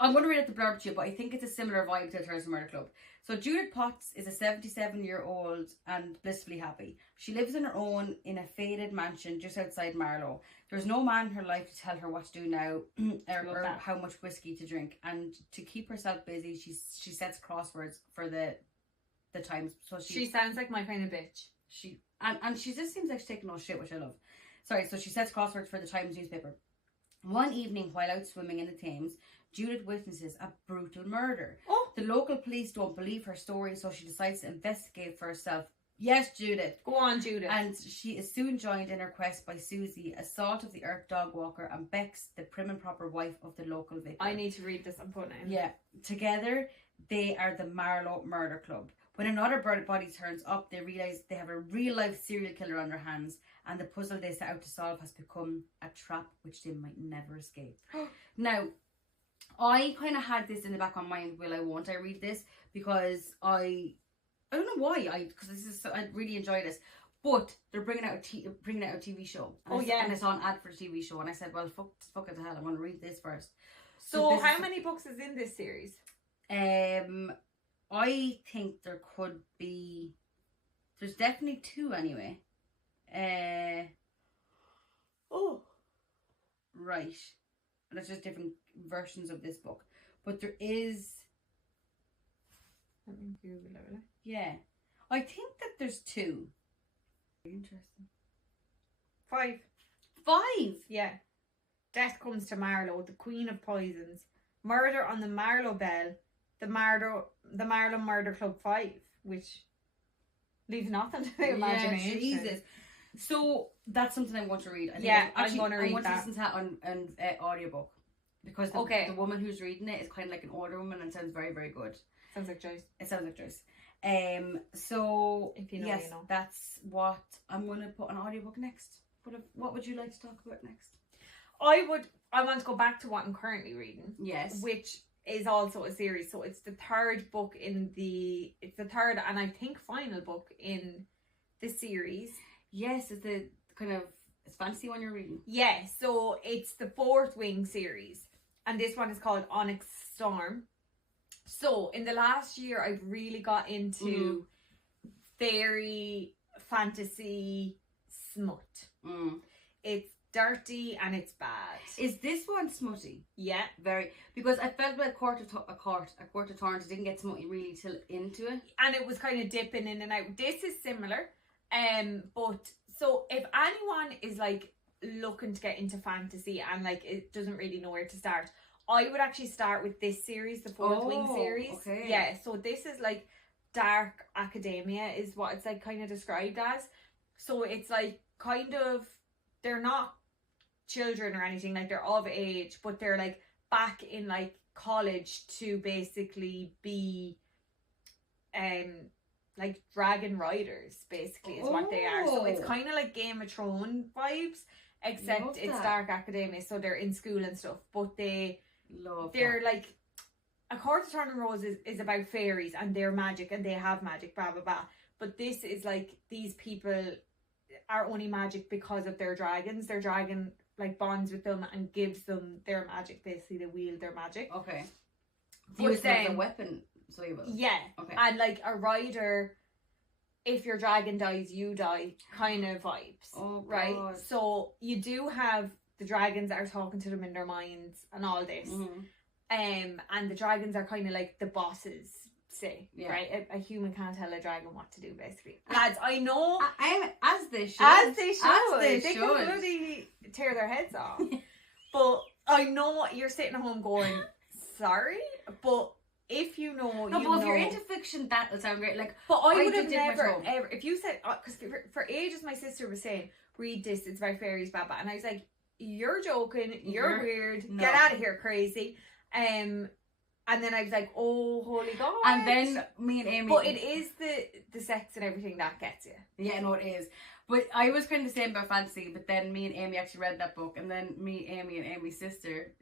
I'm going to read out the blurb to you, but I think it's a similar vibe to the Thursday Murder Club. So Judith Potts is a 77-year-old and blissfully happy. She lives on her own in a faded mansion just outside Marlow. There's no man in her life to tell her what to do now or how much whiskey to drink. And to keep herself busy, she sets crosswords for the Times. So she sounds like my kind of bitch. And she just seems like she's taking no shit, which I love. Sorry, so she sets crosswords for the Times newspaper. One evening, while out swimming in the Thames, Judith witnesses a brutal murder. Oh. The local police don't believe her story, so she decides to investigate for herself. Yes, Judith. Go on, Judith. And she is soon joined in her quest by Susie, a salt of the earth dog walker, and Bex, the prim and proper wife of the local vicar. I need to read this. I'm putting it in. Yeah. Together, they are the Marlowe Murder Club. When another body turns up, they realise they have a real-life serial killer on their hands, and the puzzle they set out to solve has become a trap which they might never escape. Now, I kind of had this in the back of my mind, won't I read this? Because I don't know why, because I really enjoy this. But they're bringing out a TV show. And and I saw an ad for a TV show, and I said, well, fuck it to hell, I'm going to read this first. So how many books is in this series? I think there could be... There's definitely 2 anyway. Right. There's just different versions of this book. But there is... Let me Google it. Yeah. I think that there's 2. Interesting. 5. 5? Yeah. Death Comes to Marlowe, the Queen of Poisons. Murder on the Marlowe Bell. The Marlowe Murder Club 5, which leaves nothing to the imagination. Yeah, Jesus. So that's something I want to read. I'm going to read that. I want to listen to that on audiobook. Because the woman who's reading it is kind of like an older woman and sounds very, very good. Sounds like Joyce. It sounds like Joyce. So if you know, yes, you know. That's what I'm going to put on audiobook next. What would you like to talk about next? I want to go back to what I'm currently reading. Yes. Which is also a series. So it's the third book and I think final book in the series. Yes, it's the kind of fancy one you're reading. Yeah, so it's the Fourth Wing series. And this one is called Onyx Storm. So in the last year, I've really got into fairy, fantasy, smut. It's dirty and it's bad. Is this one smutty? Yeah. Very. Because I felt like a quarter torrent didn't get smutty really till into it. And it was kind of dipping in and out. This is similar. But so if anyone is like looking to get into fantasy and like it doesn't really know where to start, I would actually start with this series, the Fourth Wing series. Okay. Yeah, so this is like dark academia is what it's like kind of described as. So it's like kind of, they're not children or anything, like they're of age, but they're like back in like college to basically be like dragon riders, basically is what they are. So it's kind of like Game of Thrones vibes, except it's dark academia, so they're in school and stuff, but they're like, A Court of Thorn and Roses is about fairies and their magic, and they have magic, blah blah blah, but this is like these people are only magic because of their dragons. Their dragon like bonds with them and gives them their magic, basically they wield their magic. Okay. So use them as a weapon. So you will. Yeah. Okay. And like a rider, if your dragon dies, you die kind of vibes. Oh, right? God. So you do have the dragons that are talking to them in their minds and all this. Mm-hmm. And the dragons are kind of like the bosses, say. Yeah. Right? A human can't tell a dragon what to do, basically. Lads, I know. As they should. As they should. They can bloody tear their heads off. But I know you're sitting at home going, sorry, but if you know, no, but if you're into fiction, that will sound great. Like, but I would have never ever. If you said, because for ages my sister was saying, read this, it's about fairies, blah blah, and I was like, you're joking, you're weird, no. Get out of here, crazy. And then I was like, oh holy God. And then me and Amy. But it is the sex and everything that gets you. Yeah, no, it is. But I was kind of the same about fantasy. But then me and Amy actually read that book, and then me, Amy, and Amy's sister,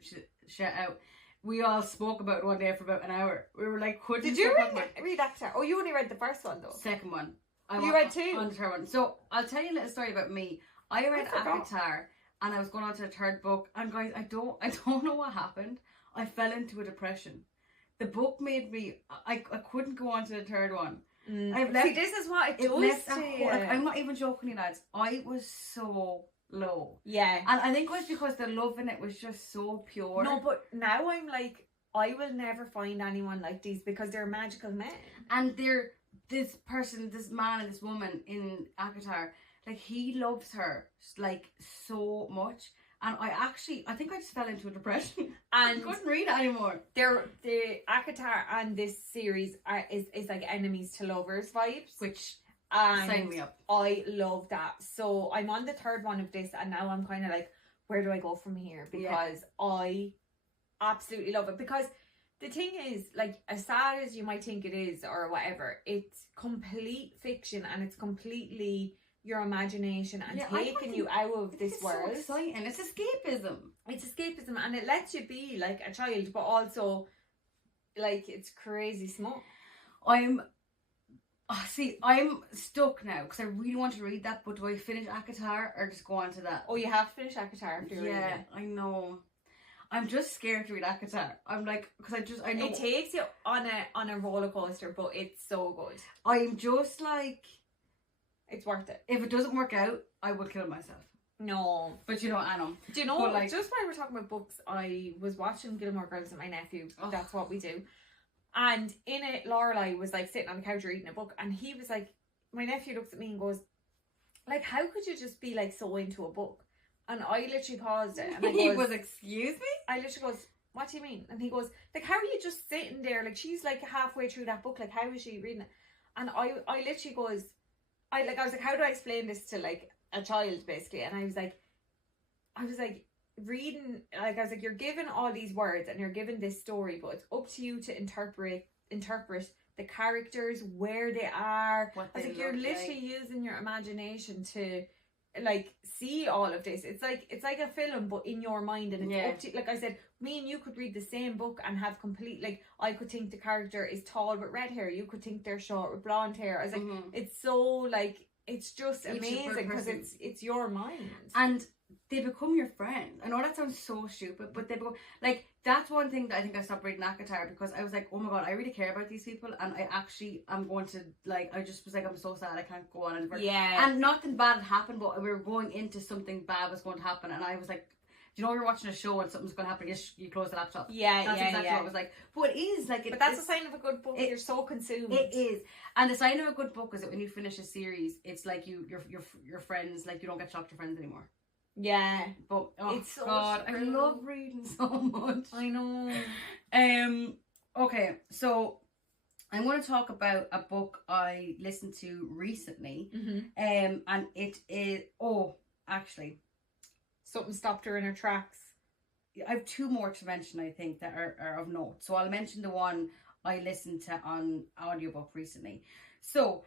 shout out. We all spoke about it one day for about an hour. We were like, did you read that? Oh, you only read the first one though. Second one. You read two? On the third one. So I'll tell you a little story about me. I read Avatar, and I was going on to the third book, and guys, I don't know what happened. I fell into a depression. The book made me, I couldn't go on to the third one. See, this is what it does to you. Like, I'm not even joking, you lads. I was so low. Yeah. And I think it was because the love in it was just so pure. No, but now I'm like, I will never find anyone like these because they're magical men. And they're, this man and this woman in Akatar, like, he loves her, like, so much. And I think I just fell into a depression. And I couldn't read it anymore. The Akatar and this series is like enemies to lovers vibes. Which, and sign me up. I love that. So I'm on the third one of this, and now I'm kind of like, where do I go from here? Because I absolutely love it. Because the thing is, like, as sad as you might think it is or whatever, it's complete fiction, and it's completely your imagination and taking you out of this world. It's so exciting. It's escapism. It's escapism, and it lets you be like a child, but also like it's crazy smart. I'm stuck now because I really want to read that, but do I finish Akatar or just go on to that? Oh, you have to finish Akatar after reading it. Yeah, I know. I'm just scared to read Akatar. I'm like, because I know it takes you on a roller coaster, but it's so good. I'm just like, it's worth it. If it doesn't work out, I will kill myself. No. But you know, I know. Do you know, like, just while we're talking about books, I was watching Gilmore Girls with my nephew. Oh. That's what we do. And in it, Lorelai was like sitting on the couch reading a book, and he was like, my nephew looks at me and goes, like, how could you just be like so into a book? And I literally paused it, and I he goes, excuse me? I literally goes, what do you mean? And he goes, like, how are you just sitting there? Like, she's like halfway through that book, like, how is she reading it? And I literally goes, I was like, how do I explain this to like a child, basically? And I was like reading, like, I was like, you're given all these words and you're given this story, but it's up to you to interpret the characters, where they are. I was like, you're literally using your imagination to like see all of this. It's like a film, but in your mind, and it's up to, like I said, me and you could read the same book and have complete, like, I could think the character is tall with red hair, you could think they're short with blonde hair. I was like, it's so, like, it's just amazing because it's your mind, and they become your friend. I know that sounds so stupid, but they become, like, that's one thing that I think I stopped reading Akatar, because I was like, oh my God, I really care about these people, and I actually am going to, like, I just was like, I'm so sad I can't go on and and nothing bad had happened, but we were going into something bad was going to happen, and I was like, do you know, you're watching a show and something's going to happen, you close the laptop. That's exactly what I was like. But it is like, but that's a sign of a good book. You're so consumed. It is, and the sign of a good book is that when you finish a series, it's like your friends, like, you don't get to talk to your friends anymore. Yeah, but it's so God, true. I love reading so much. I know. Okay, so I'm going to talk about a book I listened to recently. And it is actually. Something stopped her in her tracks. I have two more to mention, I think, that are of note. So I'll mention the one I listened to on audiobook recently. So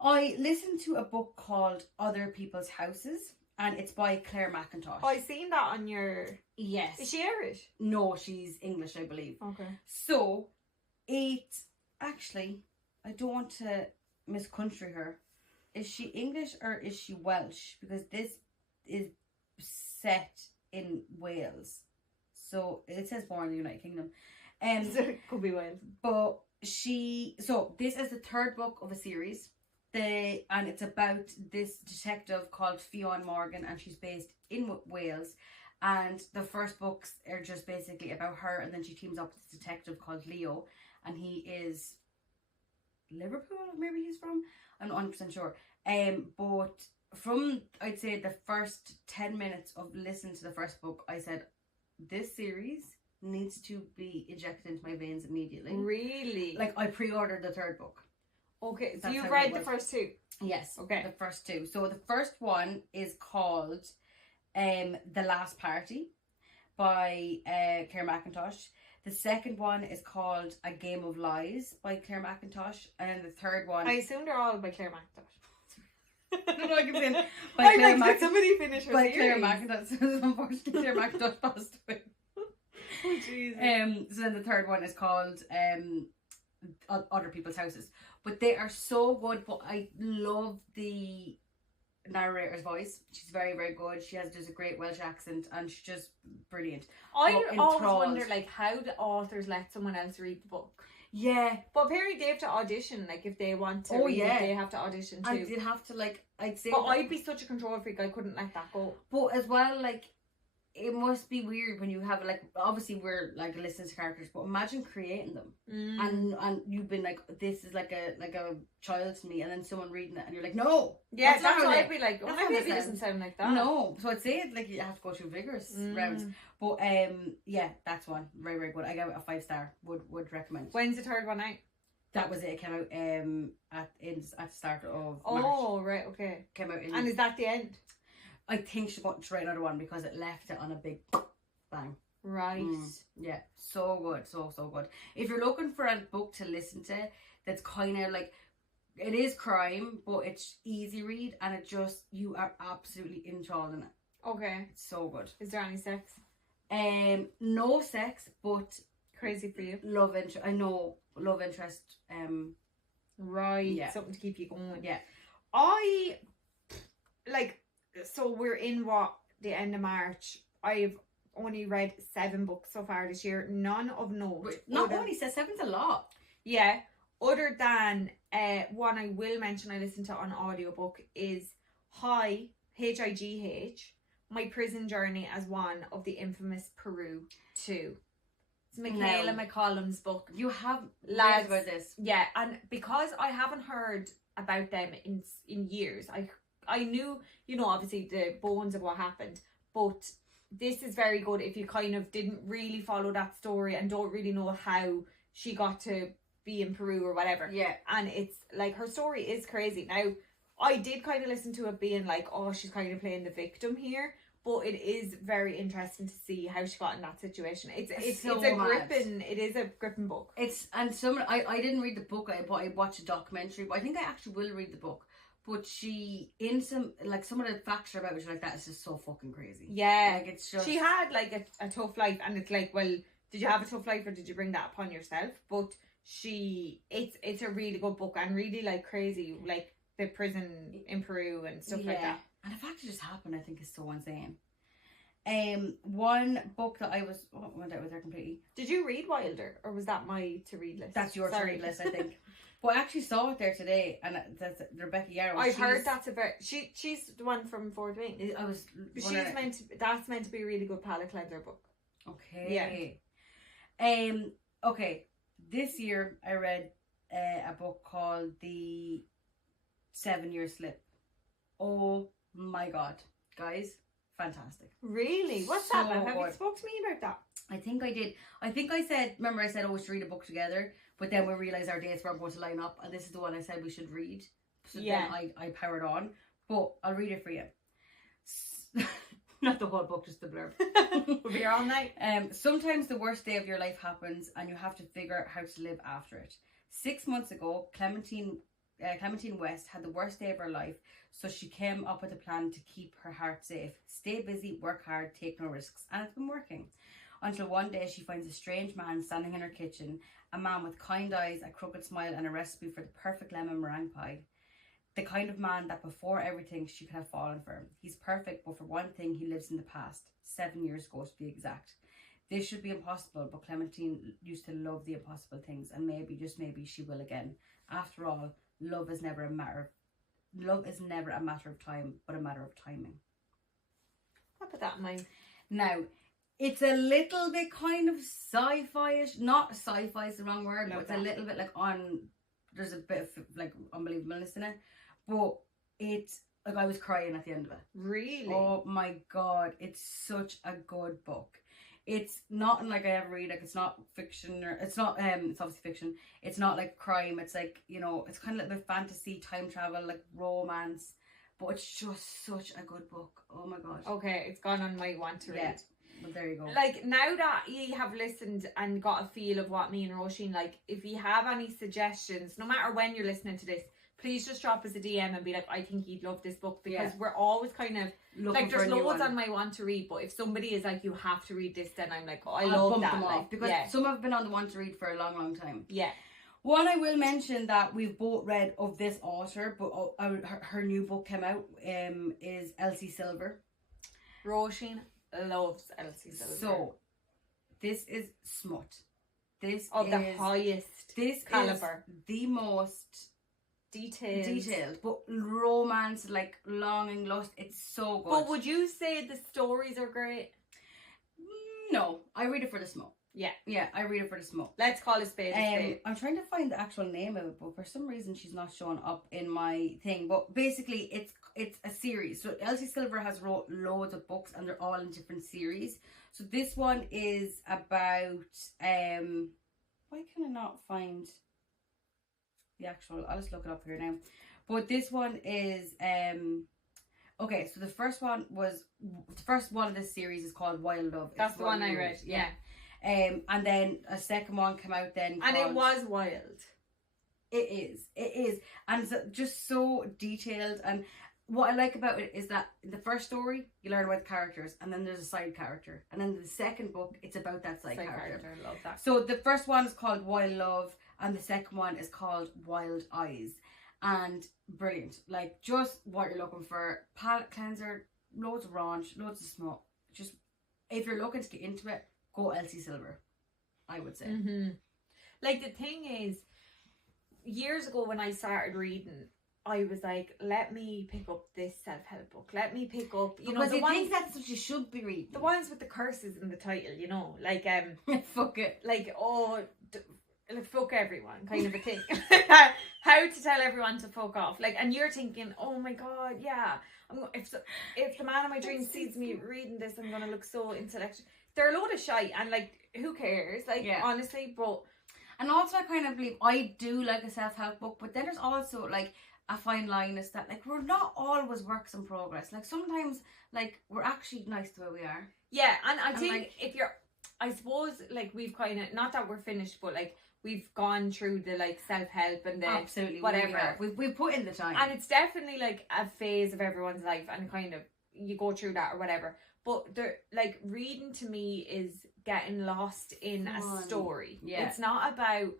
I listened to a book called Other People's Houses, and it's by Claire McIntosh. I seen that on your... Yes. Is she Irish? No, she's English, I believe. Okay. So it's actually, I don't want to miscountry her. Is she English or is she Welsh? Because this is set in Wales. So it says born in the United Kingdom. Could be Wales. But this is the third book of a series. And it's about this detective called Fionn Morgan, and she's based in Wales. And the first books are just basically about her, and then she teams up with this detective called Leo, and he is Liverpool, maybe he's from. I'm not 100% sure. But from, I'd say, the first 10 minutes of listening to the first book, I said, this series needs to be injected into my veins immediately. Really? Like, I pre-ordered the third book. Okay, so That's you've how read it the was. first two? Yes. Okay. The first two. So the first one is called The Last Party by Claire McIntosh. The second one is called A Game of Lies by Claire McIntosh. And then the third one... I assume they're all by Claire McIntosh. I don't know, I keep saying by Claire McIntosh. Did somebody finish her by series? Claire McIntosh. Unfortunately, Claire McIntosh passed away. Oh, Jesus. So then the third one is called Other People's Houses. But they are so good. But I love the narrator's voice. She's very, very good. She does a great Welsh accent, and she's just brilliant. I always wonder, like, how do authors let someone else read the book? Yeah. But apparently they have to audition, like, if they want to read it, they have to audition too. And they'd have to, like, I'd say... But I'd be such a control freak, I couldn't let that go. But as well, like, it must be weird when you have, like, obviously we're, like, listening to characters, but imagine creating them. And you've been like, this is like a child to me, and then someone reading it and you're like, no. Yeah, that's what I'd be like, oh, maybe it doesn't sound like that. No. So I'd say it, like, you have to go through vigorous rounds. But yeah, that's one. Very, very good. I gave it a 5-star. Would recommend. When's the third one out? That was it. It came out at the start of March. Oh, right, okay. Came out in... And is that the end? I think she got to write another one because it left it on a big bang. Right. Yeah, so good, so good. If you're looking for a book to listen to that's kind of like, it is crime, but it's easy read, and it just, you are absolutely enthralled in it. Okay. It's so good. Is there any sex? No sex, but crazy for you. Love interest. I know, love interest. Right. Yeah. Something to keep you going. Yeah. I like. So we're in the end of March. I've only read 7 books so far this year. None of note. Not only, 7's a lot. Yeah. Other than one I will mention I listened to on audiobook is H-I-G-H, My Prison Journey as One of the Infamous Peru 2. It's Michaela McCollum's book. You have lads about this. Yeah, and because I haven't heard about them in years, I knew, you know, obviously the bones of what happened, but this is very good if you kind of didn't really follow that story and don't really know how she got to be in Peru or whatever. Yeah. And it's like, her story is crazy. Now, I did kind of listen to it being like, oh, she's kind of playing the victim here, but it is very interesting to see how she got in that situation. It's a gripping book. I didn't read the book, but I watched a documentary, but I think I actually will read the book. But some of the facts about it, like, that is just so fucking crazy. Yeah. Like, it's just... She had, like, a tough life, and it's like, well, did you have a tough life or did you bring that upon yourself? But it's a really good book, and really, like, crazy, like, the prison in Peru and stuff like that. And the fact it just happened, I think, is so insane. One book that I went out with her completely. Did you read Wilder, or was that my to-read list? That's your to-read list, I think. But I actually saw it there today, and that's Rebecca Yarrow. I've heard that's she's the one from Fort Wayne. That's meant to be a really good palate cleanser book. Okay. Yeah. Okay. This year I read a book called The 7-Year Slip. Oh my god, guys, fantastic. Really? What's so that? Have good. you spoke to me about that? I think I did. I think I said, remember I said, oh, we should read a book together, but then we realised our dates weren't going to line up, and this is the one I said we should read. So then I powered on, but I'll read it for you. Not the whole book, just the blurb. We'll be here all night. Sometimes the worst day of your life happens and you have to figure out how to live after it. 6 months ago, Clementine West had the worst day of her life, so she came up with a plan to keep her heart safe. Stay busy, work hard, take no risks. And it's been working. Until one day she finds a strange man standing in her kitchen, a man with kind eyes, a crooked smile and a recipe for the perfect lemon meringue pie. The kind of man that before everything she could have fallen for. He's perfect, but for one thing he lives in the past. 7 years ago to be exact. This should be impossible, but Clementine used to love the impossible things, and maybe, just maybe, she will again. After all, love is never a matter of time, but a matter of timing. I'll put that in mind. Now, it's a little bit kind of sci-fi-ish. Not sci-fi is the wrong word, but it's a little bit like there's a bit of like unbelievableness in it. But it's like I was crying at the end of it. Really? Oh my God, it's such a good book. It's not like I ever read, like it's not fiction or it's obviously fiction. It's not like crime, it's like, you know, it's kind of like a bit fantasy, time travel, like romance, but it's just such a good book. Oh my God. Okay, it's gone on my want to read. Yeah, well, there you go. Like, now that you have listened and got a feel of what me and Roisin like, if you have any suggestions, no matter when you're listening to this, please just drop us a DM and be like, I think you'd love this book, because we're always kind of looking like, there's loads on my want to read, but if somebody is like, you have to read this, then I'm like, oh, I I'll love bump that. them Like, off, because some have been on the want to read for a long, long time. Yeah. One, I will mention that we've both read of this author, but her new book came out, is Elsie Silver. Roisin loves Elsie Silver. So, this is smut. This of the highest caliber. Is the most detailed, but romance, like longing, lust. It's so good. But would you say the stories are great? No, I read it for the smut. Yeah, I read it for the smut. Let's call it spade a spade. I'm trying to find the actual name of it, but for some reason she's not showing up in my thing. But basically, it's a series. So Elsie Silver has wrote loads of books, and they're all in different series. So this one is about why can I not find the actual? I'll just look it up here now. But this one is okay. So the first one of this series is called Wild Love. That's the one I read. Yeah. And then a second one came out then, and it was wild. It is, and it's just so detailed. And what I like about it is that in the first story you learn about the characters, and then there's a side character, and then the second book it's about that side character. I love that. So the first one is called Wild Love, and the second one is called Wild Eyes, and brilliant. Like, just what you're looking for: palate cleanser, loads of raunch, loads of smut. Just if you're looking to get into it, go Elsie Silver, I would say. Mm-hmm. Like, the thing is, years ago when I started reading, I was like, let me pick up this self-help book. Let me pick up, because you think that's what you should be reading. The ones with the curses in the title, you know, like fuck it, like like fuck everyone, kind of a thing. How to tell everyone to fuck off, like, and you're thinking, oh my God, yeah, if the man of my dreams sees me reading this, I'm gonna look so intellectual. They're a load of shite, and like, who cares? Like, honestly, but. And also, I kind of believe I do like a self-help book, but then there's also like a fine line is that, like, we're not always works in progress. Like, sometimes, like, we're actually nice the way we are. Yeah, and I think, like, if you're, I suppose, like, we've kind of, not that we're finished, but like, we've gone through the like self-help and the absolutely whatever. We've put in the time, and it's definitely like a phase of everyone's life, and kind of you go through that or whatever. But like, reading to me is getting lost in a story. Yeah. It's not about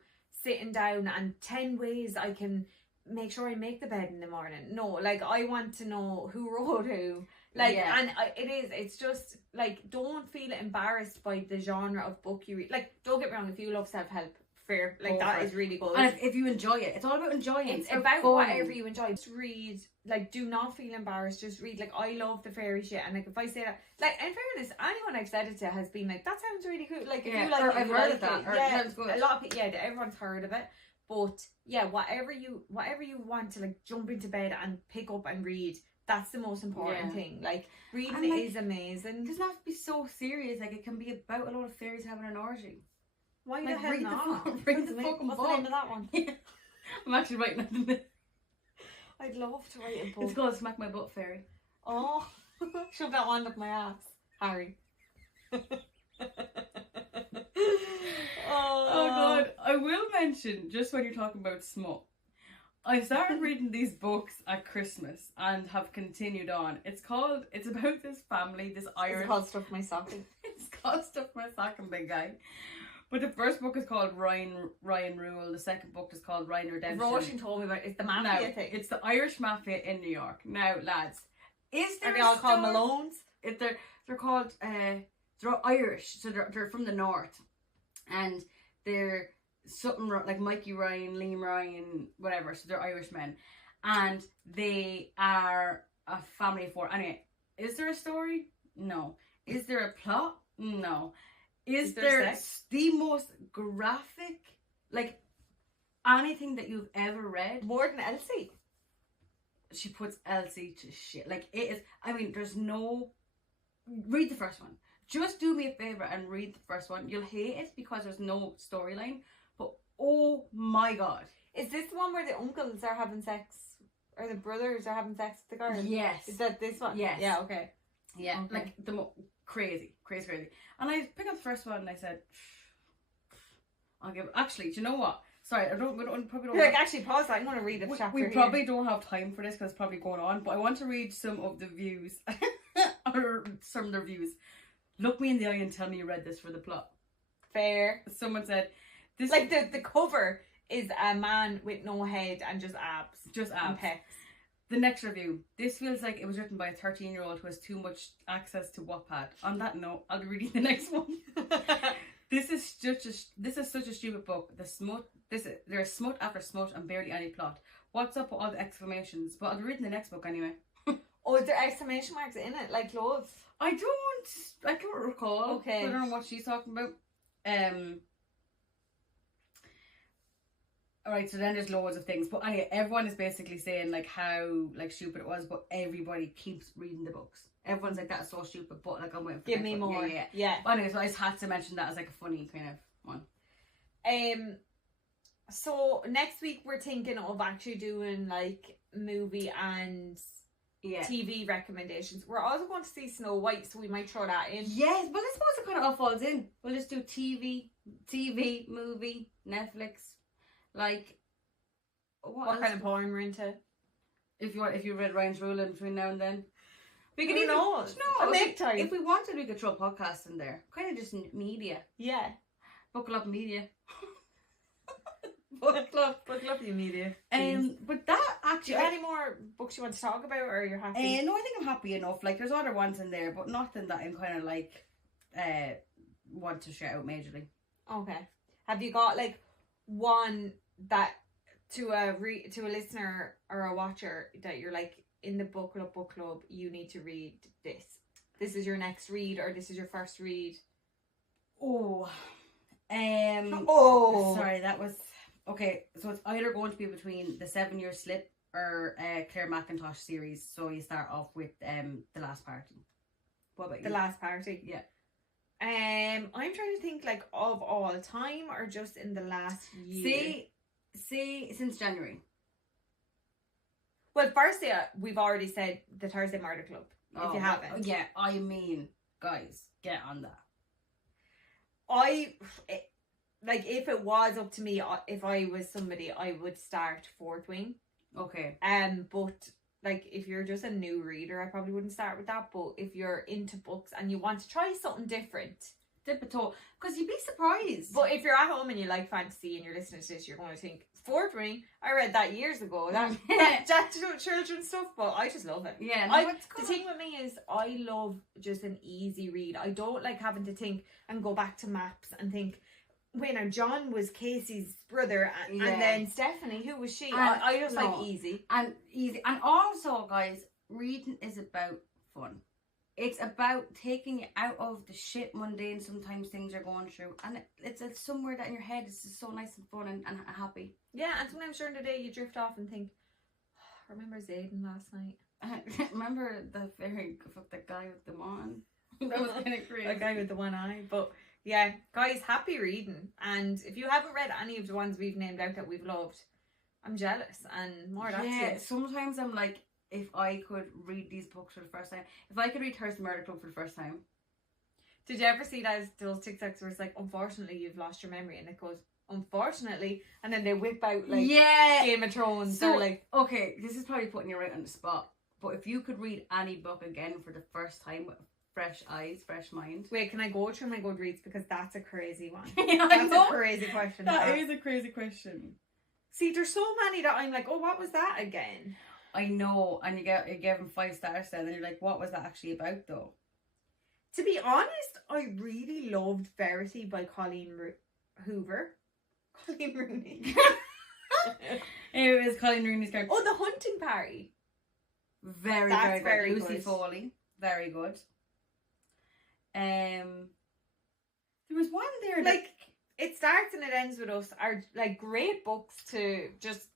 sitting down and 10 ways I can make sure I make the bed in the morning. No, like, I want to know who wrote who. Like, and it's just like, don't feel embarrassed by the genre of book you read. Like, don't get me wrong, if you love self-help, fair, like, that is really good. And if you enjoy it, it's all about enjoying it. It's about fun. Whatever you enjoy. Just read, like, do not feel embarrassed, just read. Like, I love the fairy shit, and like, if I say that, like, in fairness, anyone I've said it to has been like, that sounds really cool. Like, if you like it, I've heard of that, or it sounds good. A lot of people, everyone's heard of it. But yeah, whatever you want to, like, jump into bed and pick up and read, that's the most important thing. Like, reading is amazing. It doesn't have to be so serious. Like, it can be about a lot of fairies having an orgy. Why the hell not? Read the fucking book. What's the name of that one? I'm actually writing it. I'd love to write a book. It's called Smack My Butt Fairy. Oh, Shove that wand up my ass, Harry. Oh God, I will mention, just when you're talking about smut, I started reading these books at Christmas and have continued on. It's about this family, this Irish... It's called Stuff My Stocking. It's called Stuff My Stocking, big guy. But the first book is called Ryan Rule. The second book is called Ryan Redemption. Roshan told me about it. It's the mafia thing. It's the Irish mafia in New York. Now, lads, is there... Are they all called Malones? They're called... they're Irish, so they're from the north. And they're something like Mikey Ryan, Liam Ryan, whatever. So they're Irishmen, and they are a family of four. Anyway, is there a story? No. Is there a plot? No. Is there sex? The most graphic, like anything that you've ever read? More than Elsie. She puts Elsie to shit. Like, it is. I mean, there's no. Read the first one. Just do me a favour and read the first one. You'll hate it because there's no storyline. But oh my God. Is this the one where the uncles are having sex? Or the brothers are having sex with the girl? Yes. Is that this one? Yes. Yeah, okay. Yeah, okay. like the crazy. And I picked up the first one and I said, I'll give it. Actually, do you know what? Sorry, we probably don't. You're like, actually, pause that. I'm going to read a chapter. We probably don't have time for this because it's probably going on. But I want to read some of the views, or some of the reviews. Look me in the eye and tell me you read this for the plot. Fair. Someone said, "This like the cover is a man with no head and just abs, and pecs." The next review. This feels like it was written by a 13-year-old who has too much access to Wattpad. On that note, I'll be reading the next one. This is such a stupid book. There's smut after smut and barely any plot. What's up with all the exclamations? But I'll be reading the next book anyway. Oh, is there exclamation marks in it, like loads? I can't recall. Okay. I don't know what she's talking about. Alright, so then there's loads of things. But anyway, everyone is basically saying like how like stupid it was, but everybody keeps reading the books. Everyone's like, that's so stupid, but like I'm waiting for give me more. Yeah. But anyway, so I just had to mention that as like a funny kind of one. So next week we're thinking of actually doing like movie and TV recommendations. We're also going to see Snow White, so we might throw that in. Yes, but I suppose it kind of all falls in. We'll just do TV, movie, Netflix. Like, what kind of porn we're into? If you read Ryan's Rule in between now and then, we could even know. No, time. If we wanted, we could throw podcasts in there. Kind of just media. Yeah, buckle up, media. buckle up, you media. But that actually. Do you have any more books you want to talk about, or you're happy? No, I think I'm happy enough. Like, there's other ones in there, but nothing that I'm kind of like want to shout out majorly. Okay. Have you got like one that to a listener or a watcher that you're like, in the book club you need to read this? This is your next read, or this is your first read? Sorry, that was okay. So it's either going to be between the 7-Year Slip or Claire McIntosh series. So you start off with The Last Party. What about you? The Last Party. Yeah. I'm trying to think like of all time or just in the last year. Say since January. Well, firstly, we've already said the Thursday Murder Club. If you haven't, yeah, I mean, guys, get on that. If it was up to me, if I was somebody, I would start Fourth Wing. Okay. But like, if you're just a new reader, I probably wouldn't start with that. But if you're into books and you want to try something different, dip a toe, because you'd be surprised. But if you're at home and you like fantasy and you're listening to this, you're going to think, Fourth Wing, I read that years ago. That's children's stuff, but I just love it. Yeah. No, the thing with me is I love just an easy read. I don't like having to think and go back to maps and think, wait, now John was Casey's brother and then Stephanie, who was she? I just like easy. And also, guys, reading is about fun. It's about taking you out of the shit mundane sometimes things are going through, and it's somewhere that in your head is just so nice and fun and happy. Yeah, and sometimes during the day you drift off and think, oh, remember Zayden last night? Remember the guy with the one? That was kind of crazy. The guy with the one eye. But yeah, guys, happy reading. And if you haven't read any of the ones we've named out that we've loved, I'm jealous, and more that's it. Sometimes I'm like, if I could read these books for the first time. If I could read Thursday Murder Club for the first time. Did you ever see those TikToks where it's like, unfortunately, you've lost your memory, and it goes, unfortunately, and then they whip out like Game of Thrones. So, they're like, okay, this is probably putting you right on the spot, but if you could read any book again for the first time with fresh eyes, fresh mind. wait, can I go through my Goodreads, because that's a crazy one. Yeah, That's a crazy question. That is a crazy question. See, there's so many that I'm like, oh, what was that again? I know, and you give them 5 stars then, and you're like, what was that actually about though? To be honest, I really loved Verity by Colleen Hoover. Colleen Rooney. It was Colleen Rooney's character. Oh, The Hunting Party. Very, That's very good. very Lucy good. Foley. Very good. There was one there Like, it starts and it ends with us are like great books to just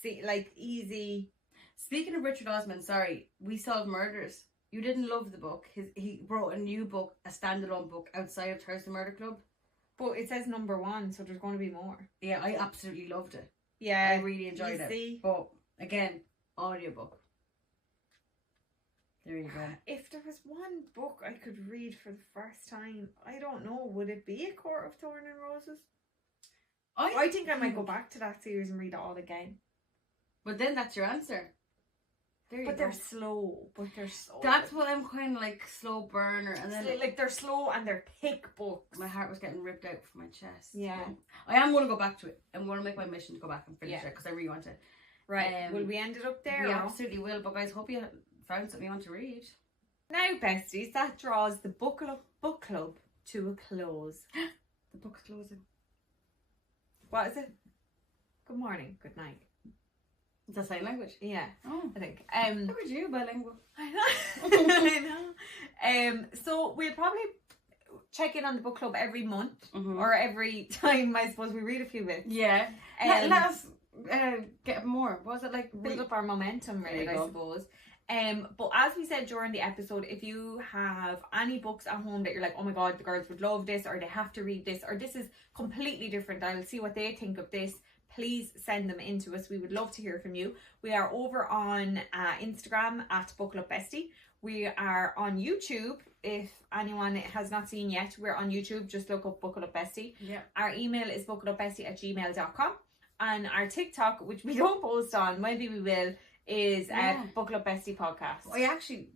see, like easy. Speaking of Richard Osman, sorry, We Solve Murders. You didn't love the book. He wrote a new book, a standalone book outside of Thursday Murder Club. But it says number 1, so there's going to be more. Yeah, I absolutely loved it. Yeah, I really enjoyed it. see? But again, audiobook. There you go. If there was one book I could read for the first time, I don't know, would it be A Court of Thorn and Roses? I think I might go back to that series and read it all again. But then that's your answer. There you But go. they're slow. But they're so That's what I'm kind of like, slow burner. And then like they're slow and they're thick books. my heart was getting ripped out from my chest. Yeah. But I am going to go back to it. I'm going to make my mission to go back and finish it because I really want it. Right. Will we end it up there? We or? absolutely will. But guys, hope you found something you want to read. Now, besties, that draws the book club to a close. The book's closing. What is it? Good morning. Good night. Is that sign language? Yeah. Oh. I think. How are you bilingual? I know. I know. So we'll probably check in on the book club every month or every time, I suppose, we read a few bits. Yeah. Let us get more. Was it like build up our momentum, really, I suppose. But as we said during the episode, if you have any books at home that you're like, oh my god, the girls would love this, or they have to read this, or this is completely different, I'll see what they think of this, please send them in to us. We would love to hear from you. We are over on Instagram at Up Bestie. We are on YouTube. If anyone has not seen yet, we're on YouTube. Just look up Up Bestie. Yeah. Our email is buckleupbestie@gmail.com. And our TikTok, which we don't post on, maybe we will, is Buckle Up Bestie podcast. I actually,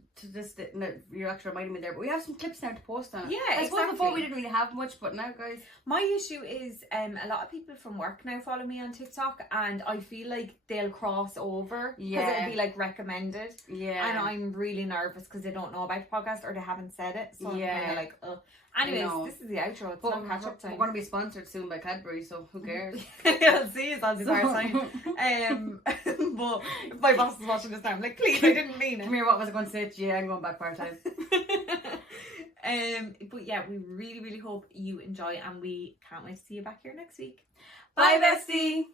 you're actually reminding me there, but we have some clips now to post on it. Yeah, I suppose exactly. before we didn't really have much, but now, guys. My issue is a lot of people from work now follow me on TikTok, and I feel like they'll cross over because it'll be like recommended. Yeah. And I'm really nervous because they don't know about the podcast or they haven't said it. So I'm kind of like, ugh. Anyways, this is the outro. It's not catch up time. We're going to be sponsored soon by Cadbury, so who cares? You'll see it's on the bar sign. But if my boss is watching this now, I'm like, please, I didn't mean it. Come here, what was I going to say to you? I'm going back part-time. But yeah, we really, really hope you enjoy, and we can't wait to see you back here next week. Bye, bestie!